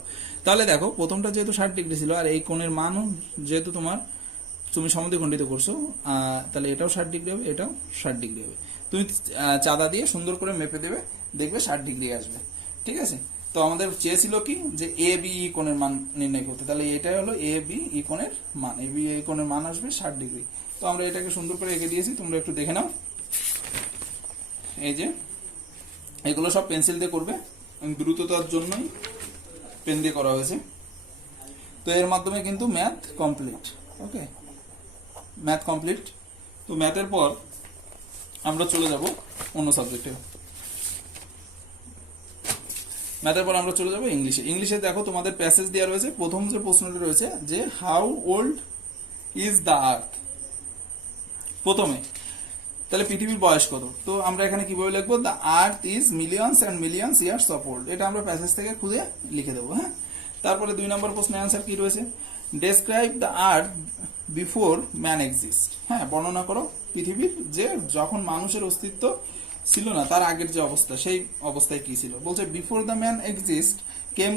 তাহলে দেখো প্রথমটা যেহেতু 60 ডিগ্রি ছিল, আর এই কোণের মানও যেহেতু তুমি সমদ্বিখণ্ডিত করছো, তাহলে এটাও 60 ডিগ্রি হবে, এটাও 60 ডিগ্রি হবে। তুমি চাঁদা দিয়ে সুন্দর করে মেপে দেবে, দেখবে 60 ডিগ্রি আসবে, ঠিক আছে। তো আমাদের চেয়েছিল কি, যে এ বি ই কোণের মান নির্ণয় করতে। তাহলে এটাই হলো এ বি ই কোণের মান, এ বি ই কোণের মান আসবে 60 ডিগ্রি। তো আমরা এটাকে সুন্দর করে এঁকে দিয়েছি, তোমরা একটু দেখে নাও। এই যে এগুলো সব পেন্সিল দিয়ে করবে, দ্রুততার জন্যই পেন দিয়ে করা হয়েছে। তো এর মাধ্যমে কিন্তু ম্যাথ কমপ্লিট। ওকে, ম্যাথ কমপ্লিট। তো ম্যাথের পর আমরা চলে যাব অন্য সাবজেক্টে। ম্যাথের পর আমরা চলে যাব ইংলিশে। ইংলিশে দেখো তোমাদের প্যাসেজ দেওয়া রয়েছে। প্রথম যে প্রশ্নটি রয়েছে যে how old is the earth. প্রথমে তাহলে পৃথিবীর বয়স কত? তো আমরা এখানে কিভাবে লিখবো? The earth is millions and millions years of old. এটা আমরা প্যাসেজ থেকে খুঁজে লিখে দেবো, হ্যাঁ। তারপরে 2 নম্বর প্রশ্নের অ্যান্সার কি রয়েছে? Describe the earth before man exist. হ্যাঁ, বর্ণনা করো পৃথিবীর যে যখন মানুষের অস্তিত্ব ছিল না, তার আগের যে অবস্থা, সেই অবস্থায় কি ছিল। বলছে before the man exist came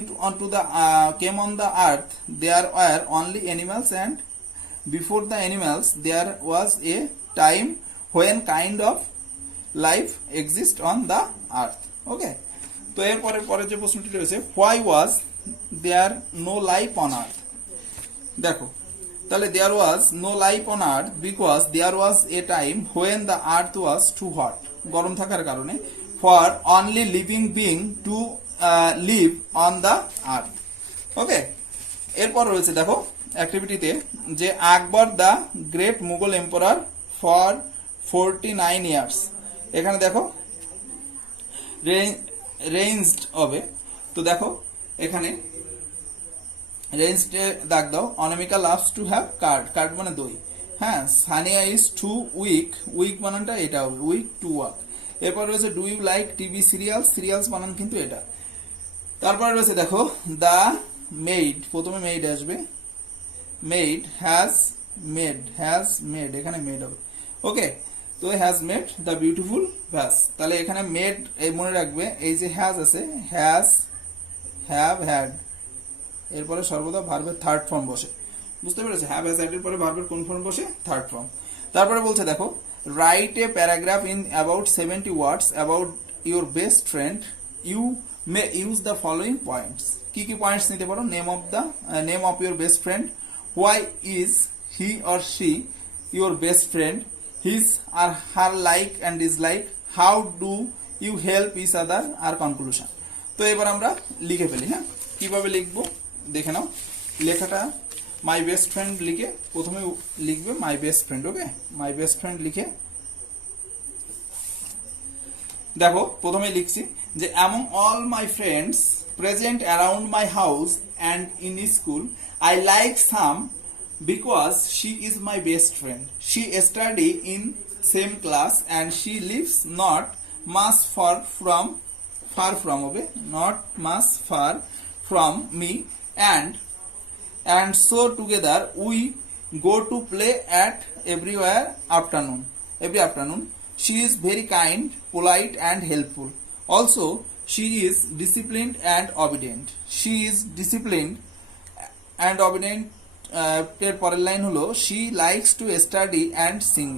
on the earth there were only animals and before the animals there was a time when kind of life exists on the earth. Okay, তো এর পরের যে প্রশ্নটি রয়েছে, why was there no life on earth? দেখো তাহলে there was no life on earth because there was a time when the earth was too hot, গরম থাকার কারণে, for only living being to live on the earth. ওকে, এরপর রয়েছে দেখো অ্যাক্টিভিটিতে যে Akbar the great Mughal emperor for 49 years. এখানে দেখো রেঞ্জড হবে। তো দেখো এখানে রেঞ্জড দাগ দাও। Anamika loves to have curd, curd মানে দই, হ্যাঁ। Sania is too weak, weak বানানটা এটা হবে, উইক টু ওয়াক। এরপর রয়েছে do you like TV serials, serials বানান কিন্তু এটা। তারপরে রয়েছে দেখো দ্য মেড, প্রথমে মেড আসবে, মেড হ্যাজ মেড, এখানে মেড হবে। ওকে, তো has made the beautiful vase. তাহলে এখানে মেড মনে রাখবে, এই যে হ্যাজ আছে, হ্যাজ, হ্যাভ, হ্যাড, এরপরে সর্বদা ভার্বের থার্ড ফর্ম বসে, বুঝতে পেরেছে? হ্যাভ হ্যাজ হ্যাড এর পরে ভার্বের কোন ফর্ম বসে? Third form. তারপরে বলছে দেখো write a paragraph in about 70 words about your best friend, you may use the following points. কি কি পয়েন্টস নিতে পারো? Name of your best friend, why is he or she your best friend, his or her like and dislike, how do you help each other, আর conclusion. তো এবার আমরা লিখে ফেলি, হ্যাঁ। কিভাবে লিখবো দেখে নাও। লেখাটা মাই বেস্ট ফ্রেন্ড লিখে প্রথমে লিখবে my best friend. Okay, my best friend লিখে দেখো প্রথমে লিখছি যে among all my friends present around my house and in school, I like some because she is my best friend. She study in same class and she lives not much far from me, and so together we go to play at every afternoon. She is very kind, polite and helpful. Also, she is disciplined and obedient. She is disciplined and obedient. এর পরের line হলো she likes to study and sing.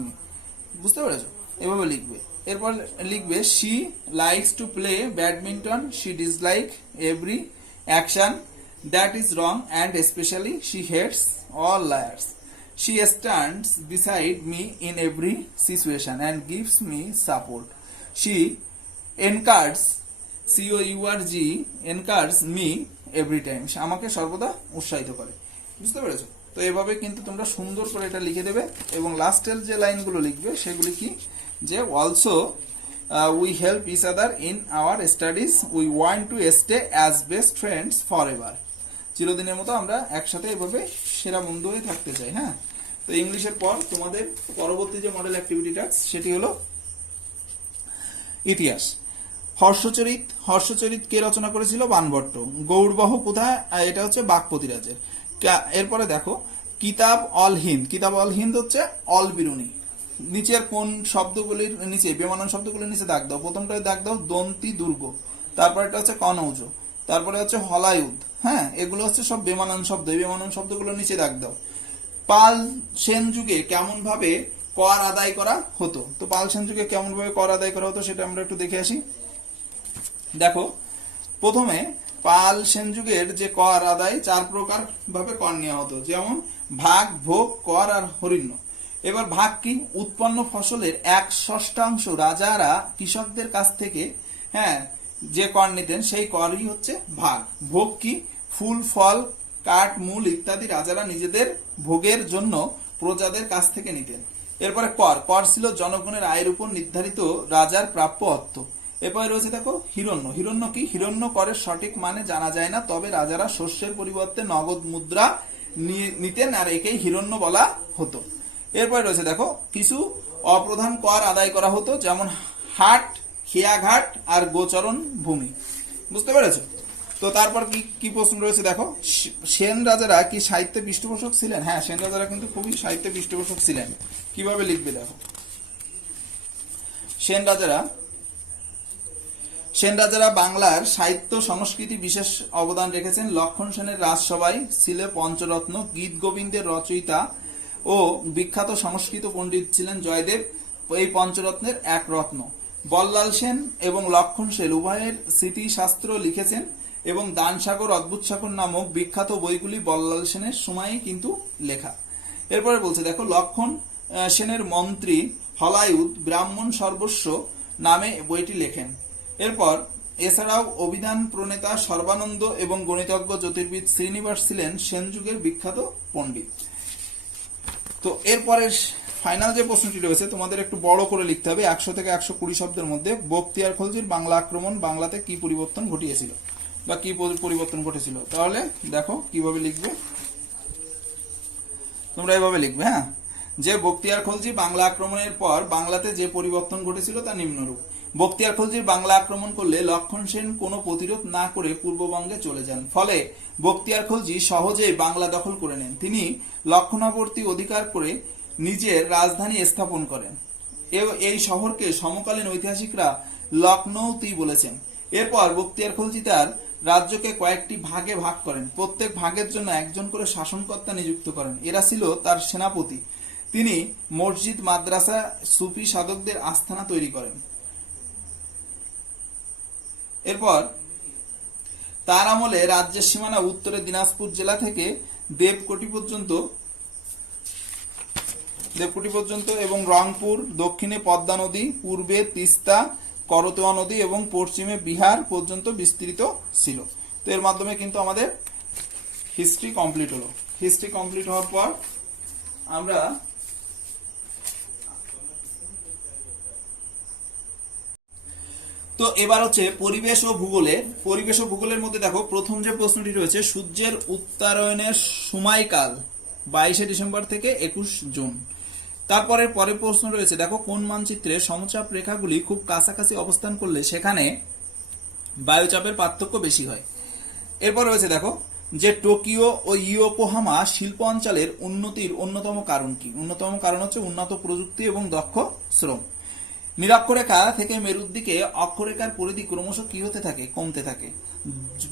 বুঝতে পেরেছো? এভাবে লিখবে। এরপর লিখবে she likes to play badminton. She dislike every action that is wrong and especially she hates all liars. She stands beside me in every situation and gives me support. She encourages encourages me every time. সে আমাকে সর্বদা উৎসাহিত করে। বুঝতে পেরেছো? তো এভাবে কিন্তু তোমরা সুন্দর করে এটা লিখে দেবে এবং লাস্টের যে লাইনগুলো লিখবে সেগুলি কি, যে also we help each other in our studies, we want to stay as best friends for ever. চিরদিনের মতো আমরা একসাথে এভাবে সেরা বন্ধু হয়ে থাকতে চাই। হ্যাঁ, তো ইংলিশের পর তোমাদের পরবর্তী যে মডেল অ্যাক্টিভিটি টাস্ক সেটি হলো ইতিহাস। হর্ষচরিত কে রচনা করেছিল? বাণভট্ট। গৌড়বহ কোথায়? এটা হচ্ছে বাক্পতিরাজের। এরপরে দেখো কিতাব অল হিন্দ হচ্ছে অল বিরুনি। নিচের কোন শব্দগুলির নিচে বেমানান শব্দগুলির নিচে দাগ দাও। প্রথমটায় দাগ দাও দন্তি দুর্গ, তারপর এটা হচ্ছে কনৌজ, তারপরে হচ্ছে হলায়ুধ। হ্যাঁ, এগুলো হচ্ছে সব বেমানান শব্দ। এই বেমানান শব্দগুলোর নিচে দাগ দাও। পাল সেন যুগে কেমন ভাবে কর আদায় করা হতো? তো পাল সেন যুগে কেমন ভাবে কর আদায় করা হতো সেটা আমরা একটু দেখে আসি। দেখো, প্রথমে পাল সেন যুগের যে কর আদায় 4 প্রকার ভাবে কর নেওয়া হতো, যেমন ভাগ, ভোগ, কর আর হরিণ্য। এবার ভাগ কি? উৎপন্ন ফসলের 1/6 রাজারা কৃষকদের কাছ থেকে যে কর নিতেন সেই করই হচ্ছে ভাগ। ভোগ কি? ফুল, ফল, কাঠ, মূল ইত্যাদি রাজারা নিজেদের ভোগের জন্য প্রজাদের কাছ থেকে নিতেন। এরপরে কর ছিল জনগণের আয়ের উপর নির্ধারিত রাজার প্রাপ্য অর্থ। এরপরে রয়েছে দেখো হিরণ্য কি? হিরণ্য করের সঠিক মানে জানা যায় না, তবে রাজারা শস্যের পরিবর্তে নগদ মুদ্রা নিতেন আর একেই হিরণ্য বলা হতো। এরপরে রয়েছে দেখো কিছু অপ্রধান কর আদায় করা হতো, যেমন হাট, খেয়াঘাট আর গোচরণ ভূমি। বুঝতে পেরেছো? তো তারপর কি প্রশ্ন রয়েছে দেখো, সেন রাজারা কি সাহিত্যে পৃষ্ঠপোষক ছিলেন? হ্যাঁ, সেন রাজারা কিন্তু খুবই সাহিত্যে পৃষ্ঠপোষক ছিলেন। কিভাবে লিখবে দেখো, সেন রাজারা বাংলার সাহিত্য সংস্কৃতি বিশেষ অবদান রেখেছেন। লক্ষণ সেনের রাজসভায় ছিল পঞ্চরত্ন, গীত গোবিন্দের রচয়িতা ও বিখ্যাত সংস্কৃত পণ্ডিত ছিলেন জয়দেব, এই পঞ্চরত্নের এক রত্ন। বল্লাল সেন এবং লক্ষণ সেন উভয়ের স্মৃতিশাস্ত্র লিখেছেন এবং দানসাগর, অদ্ভুত সাগর নামক বিখ্যাত বইগুলি বল্লাল সেনের সময়ে কিন্তু লেখা। এরপরে বলছে দেখো, লক্ষণ সেনের মন্ত্রী হলায়ুধ ব্রাহ্মণ সর্বস্ব নামে বইটি লেখেন। এরপর এছাড়াও অভিধান প্রণেতা সর্বানন্দ এবং গণিতজ্ঞ জ্যোতির্বিদ শ্রীনিবাস ছিলেন সেন যুগের বিখ্যাত পণ্ডিত। তো এরপরে ফাইনাল যে প্রশ্নটি রয়েছে তোমাদের একটু বড় করে লিখতে হবে, 100 থেকে 120 শব্দের মধ্যে। বখতিয়ার খলজির বাংলা আক্রমণ বাংলাতে কি পরিবর্তন ঘটিয়েছিল বা কি পরিবর্তন ঘটেছিল? তাহলে দেখো কিভাবে লিখবে, তোমরা এভাবে লিখবে। হ্যাঁ, যে বখতিয়ার খলজি বাংলা আক্রমণের পর বাংলাতে যে পরিবর্তন ঘটেছিল তা নিম্নরূপ। বখতিয়ার খলজির বাংলা আক্রমণ করলে লক্ষণ সেন কোনো প্রতিরোধ না করে পূর্ববঙ্গে চলে যান। ফলে বখতিয়ার খলজি সহজেই বাংলা দখল করে নেন। তিনি লক্ষণাবর্তী অধিকার করে নিজের রাজধানী স্থাপন করেন। এই শহরকে সমকালীন ঐতিহাসিকরা লখনৌতি বলেছেন। এরপর বখতিয়ার খলজি তার রাজ্যকে কয়েকটি ভাগে ভাগ করেন। প্রত্যেক ভাগের জন্য একজন করে শাসনকর্তা নিযুক্ত করেন। এরা ছিল তার সেনাপতি। তিনি মসজিদ, মাদ্রাসা, সুফি সাধকদের আস্থানা তৈরি করেন। এরপর তার আমলে রাজ্যের সীমানা উত্তরে দিনাজপুর জেলা থেকে দেবকোটি পর্যন্ত এবং রংপুর, দক্ষিণে পদ্মা নদী, পূর্বে তিস্তা, করতোয়া নদী এবং পশ্চিমে বিহার পর্যন্ত বিস্তৃত ছিল। তো এর মাধ্যমে কিন্তু আমাদের হিস্ট্রি কমপ্লিট হলো। হিস্ট্রি কমপ্লিট হওয়ার পর আমরা তো এবার হচ্ছে পরিবেশ ও ভূগোলের মধ্যে দেখো প্রথম যে প্রশ্নটি রয়েছে, সূর্যের উত্তরায়ণের সময়কাল 22 ডিসেম্বর থেকে 21 জুন। তারপরে পরের প্রশ্ন রয়েছে দেখো, কোন মানচিত্রে সমচাপ রেখাগুলি খুব কাছাকাছি অবস্থান করলে সেখানে বায়ুচাপের পার্থক্য বেশি হয়। এরপর রয়েছে দেখো, যে টোকিও ও ইয়োকোহামা শিল্প অঞ্চলের উন্নতির অন্যতম কারণ কি? অন্যতম কারণ হচ্ছে উন্নত প্রযুক্তি এবং দক্ষ শ্রম। নিরক্ষরেখা থেকে মেরুর দিকে অক্ষরেখার পরিধি ক্রমশ কি হতে থাকে? কমতে থাকে।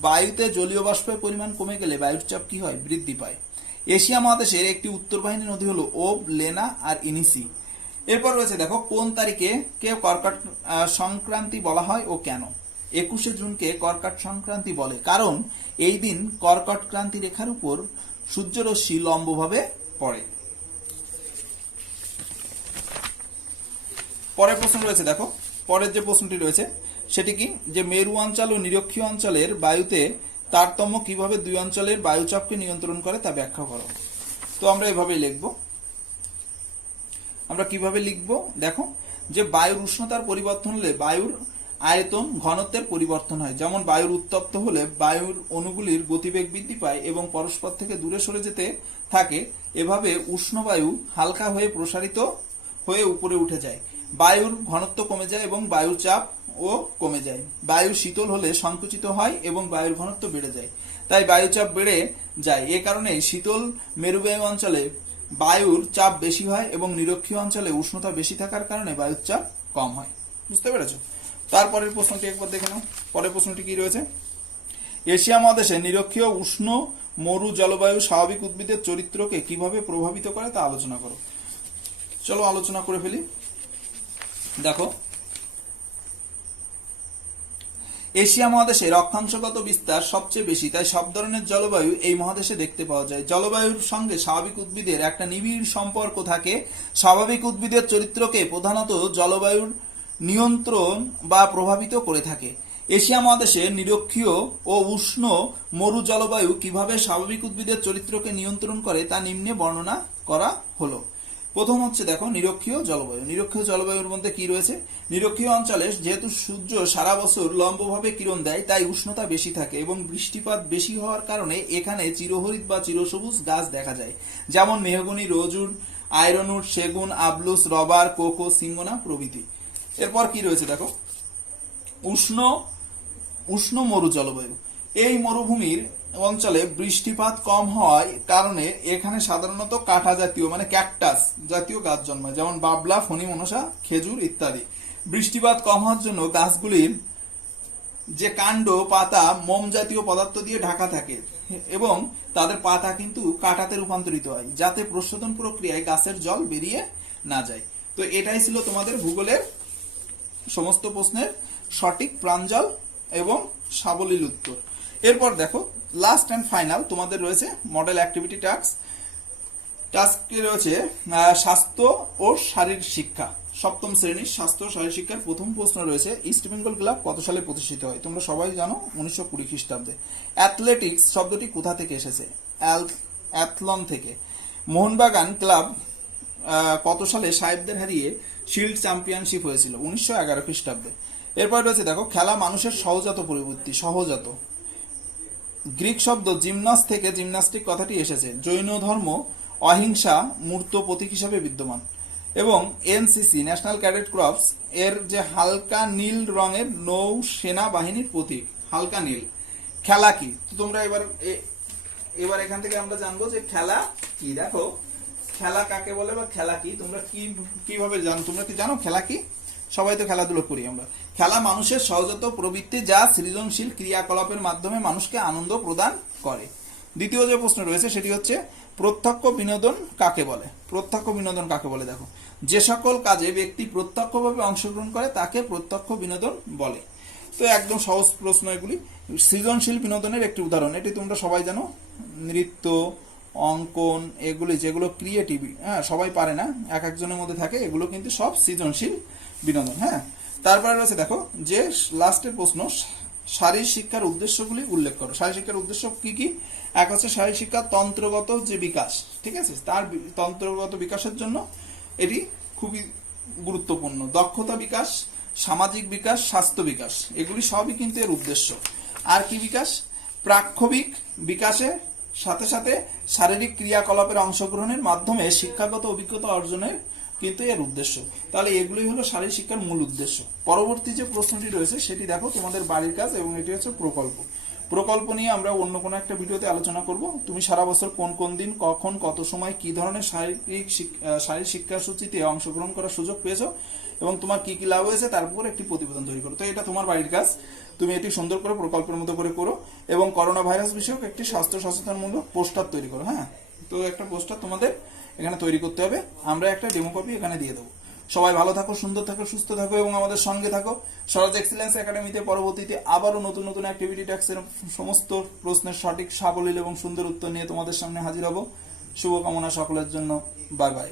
বায়ুতে জলীয় বাষ্পের পরিমাণ কমে গেলে বায়ুর চাপ কি হয়? বৃদ্ধি পায়। এশিয়া মহাদেশের একটি উত্তরবাহিনী নদী হলো ওব, লেনা আর ইনিসি। এরপর রয়েছে দেখো, কোন তারিখে কে কর্কট সংক্রান্তি বলা হয় ও কেন? 21শে জুনকে কর্কট সংক্রান্তি বলে কারণ এই দিন কর্কট ক্রান্তি রেখার উপর সূর্যরশ্মি লম্বভাবে পড়ে। পরের প্রশ্ন রয়েছে দেখো, পরের যে প্রশ্নটি রয়েছে সেটি কি, যে মেরু অঞ্চল ও নিরক্ষীয় অঞ্চলের বায়ুতে তারতম্য কিভাবে দুই অঞ্চলের বায়ুচাপকে নিয়ন্ত্রণ করে তা ব্যাখ্যা করো। তো আমরা এভাবেই লিখব। আমরা কিভাবে লিখব দেখো, যে বায়ুর উষ্ণতার পরিবর্তন হলে বায়ুর আয়তন ঘনত্বের পরিবর্তন হয়। যেমন বায়ুর উত্তপ্ত হলে বায়ুর অণুগুলির গতিবেগ বৃদ্ধি পায় এবং পরস্পর থেকে দূরে সরে যেতে থাকে। এভাবে উষ্ণ বায়ু হালকা হয়ে প্রসারিত হয়ে উপরে উঠে যায়, বায়ুর ঘনত্ব কমে যায় এবং বায়ুর চাপ ও কমে যায়। বায়ু শীতল হলে সংকুচিত হয় এবং বায়ুর ঘনত্ব বেড়ে যায়, তাই বায়ুচাপ বেড়ে যায়। এ কারণে শীতল মেরুবায়ু অঞ্চলে বায়ুর চাপ বেশি হয় এবং নিরক্ষীয় অঞ্চলে উষ্ণতা বেশি থাকার কারণে বায়ুর চাপ কম হয়। বুঝতে পেরেছো? তারপরের প্রশ্নটি একবার দেখে নাও। পরের প্রশ্নটি কি রয়েছে, এশিয়া মহাদেশে নিরক্ষীয় উষ্ণ মরু জলবায়ু স্বাভাবিক উদ্ভিদের চরিত্রকে কিভাবে প্রভাবিত করে তা আলোচনা করো। চলো আলোচনা করে ফেলি। দেখো, এশিয়া মহাদেশে অক্ষাংশগত বিস্তার সবচেয়ে বেশি, তাই সব ধরনের জলবায়ু এই মহাদেশে দেখতে পাওয়া যায়। জলবায়ুর সঙ্গে স্বাভাবিক উদ্ভিদের একটা নিবিড় সম্পর্ক থাকে। স্বাভাবিক উদ্ভিদের চরিত্রকে প্রধানত জলবায়ুর নিয়ন্ত্রণ বা প্রভাবিত করে থাকে। এশিয়া মহাদেশে নিরক্ষীয় ও উষ্ণ মরু জলবায়ু কিভাবে স্বাভাবিক উদ্ভিদের চরিত্রকে নিয়ন্ত্রণ করে তা নিম্নে বর্ণনা করা হলো। প্রথম হচ্ছে দেখো, নিরক্ষীয় জলবায়ু। নিরক্ষীয় জলবায়ুর মধ্যে কি রয়েছে, নিরক্ষীয় অঞ্চলে যেহেতু সূর্য সারা বছর লম্বভাবে কিরণ দেয় তাই উষ্ণতা বেশি থাকে এবং বৃষ্টিপাত বেশি হওয়ার কারণে এখানে চিরহরিৎ বা চিরসবুজ গাছ দেখা যায়, যেমন মেহগনি, রোজউড, আয়রনউড, সেগুন, আবলুস, রবার, কোকো, সিঙ্গোনা প্রভৃতি। এরপর কি রয়েছে দেখো, উষ্ণ মরু জলবায়ু। এই মরুভূমির অঞ্চলে বৃষ্টিপাত কম হওয়ার কারণে এখানে সাধারণত কাঁটা জাতীয় মানে ক্যাকটাস জাতীয় গাছ জন্মায়, যেমন বাবলা, ফণী মনসা, খেজুর ইত্যাদি। বৃষ্টিপাত কম হওয়ার জন্য গাছগুলির যে কাণ্ড, পাতা মোম জাতীয় পদার্থ দিয়ে ঢাকা থাকে এবং তাদের পাতা কিন্তু কাঁটাতে রূপান্তরিত হয়, যাতে প্রশোধন প্রক্রিয়ায় গাছের জল বেরিয়ে না যায়। তো এটাই ছিল তোমাদের ভূগোলের সমস্ত প্রশ্নের সঠিক, প্রাঞ্জল এবং সাবলীল উত্তর। এরপর দেখো, লাস্ট অ্যান্ড ফাইনাল তোমাদের রয়েছে মডেল অ্যাক্টিভিটি টাস্কে রয়েছে স্বাস্থ্য ও শারীর শিক্ষা। সপ্তম শ্রেণীর স্বাস্থ্য ও শারীর শিক্ষার প্রথম প্রশ্ন রয়েছে, ইস্ট বেঙ্গল ক্লাব কত সালে প্রতিষ্ঠিত হয়? তোমরা সবাই জানো 1920 খ্রিস্টাব্দে। অ্যাথলেটিক্স শব্দটি কোথা থেকে এসেছে? অ্যাথলন থেকে। মোহনবাগান ক্লাব কত সালে সাহেবদের হারিয়ে শিল্ড চ্যাম্পিয়নশিপ হয়েছিল? 1911 খ্রিস্টাব্দে। এরপর রয়েছে দেখো, খেলা মানুষের সহজাত পরিবর্তী। সহজাত গ্রিক শব্দ জিমনাস থেকে জিমনাস্টিক কথাটি এসেছে। জৈন ধর্ম অহিংসা মূর্ত প্রতীক হিসাবে বিদ্যমান এবং এনসিসি ন্যাশনাল ক্যাডেট ক্রপস এর যে হালকা নীল রঙের নৌ সেনা বাহিনীর প্রতীক, হালকা নীল। খেলা কি? তো তোমরা এবার এখান থেকে আমরা জানবো যে খেলা কি। দেখো, খেলা কাকে বলে বা খেলা কি তোমরা কিভাবে জানো? তোমরা কি জানো খেলা কি? সবাই তো খেলাধুলো করি আমরা। খেলা মানুষের সহজাত প্রবৃত্তি, যা সৃজনশীল ক্রিয়াকলাপের মাধ্যমে মানুষকে আনন্দ প্রদান করে। দ্বিতীয় যে প্রশ্ন রয়েছে সেটি হচ্ছে, প্রত্যক্ষ বিনোদন কাকে বলে? প্রত্যক্ষ বিনোদন কাকে বলে? দেখো, যে সকল কাজে ব্যক্তি প্রত্যক্ষভাবে অংশগ্রহণ করে তাকে প্রত্যক্ষ বিনোদন বলে। তো একদম সহজ প্রশ্ন এগুলি। সৃজনশীল বিনোদনের একটি উদাহরণ, এটি তোমরা সবাই জানো, নৃত্য, অঙ্কন, এগুলি যেগুলো ক্রিয়েটিভ, হ্যাঁ সবাই পারে না, এক একজনের মধ্যে থাকে, এগুলো কিন্তু সব সৃজনশীল বিনোদন। হ্যাঁ, তারপরে রয়েছে দেখো, যে লাস্টের প্রশ্ন, শারীর শিক্ষার উদ্দেশ্যগুলি উল্লেখ করো। শারীর শিক্ষার উদ্দেশ্য কি কি? এক হচ্ছে শারীর শিক্ষার তন্ত্রগত যে বিকাশ, ঠিক আছে, তার তন্ত্রগত বিকাশের জন্য এটি খুবই গুরুত্বপূর্ণ। দক্ষতা বিকাশ, সামাজিক বিকাশ, স্বাস্থ্য বিকাশ, এগুলি সবই কিন্তু এর উদ্দেশ্য। আর কি বিকাশ? প্রাক্ষবিক বিকাশে সাথে সাথে শারীরিক ক্রিয়াকলাপের অংশগ্রহণের মাধ্যমে শিক্ষাগত অভিজ্ঞতা অর্জনের কিন্তু এর উদ্দেশ্য। তাহলে এগুলোই হলো শারীর শিক্ষার মূল উদ্দেশ্য। পরবর্তী যে প্রশ্নটি রয়েছে সেটি দেখো, তোমাদের বাড়ির কাজ এবং এটি হচ্ছে প্রকল্প। প্রকল্প নিয়ে আমরা অন্য কোনো একটা ভিডিওতে আলোচনা করব। তুমি সারা বছর কোন কোন দিন, কখন, কত সময়, কি ধরনের শারীরিক শিক্ষাসূচিতে অংশগ্রহণ করার সুযোগ পেয়েছো এবং তোমার কি কি লাভ হয়েছে তার উপর একটি প্রতিবেদন তৈরি করো। তো এটা তোমার বাড়ির কাজ, তুমি এটি সুন্দর করে প্রকল্পের মতো করে করো এবং করোনা ভাইরাস বিষয়ক একটি স্বাস্থ্য সচেতনমূলক পোস্টার তৈরি করো। হ্যাঁ, তো একটা পোস্টার তোমাদের এখানে তৈরি করতে হবে, আমরা একটা ডেমো কপি এখানে দিয়ে দেবো। সবাই ভালো থাকো, সুন্দর থাকো, সুস্থ থাকো এবং আমাদের সঙ্গে থাকো। স্বরাজ এক্সিলেন্স একাডেমিতে পরবর্তীতে আবারও নতুন নতুন অ্যাক্টিভিটি ট্যাক্সের সমস্ত প্রশ্নের সঠিক, সাবলীল এবং সুন্দর উত্তর নিয়ে তোমাদের সামনে হাজির হব। শুভকামনা সকলের জন্য। Bye bye.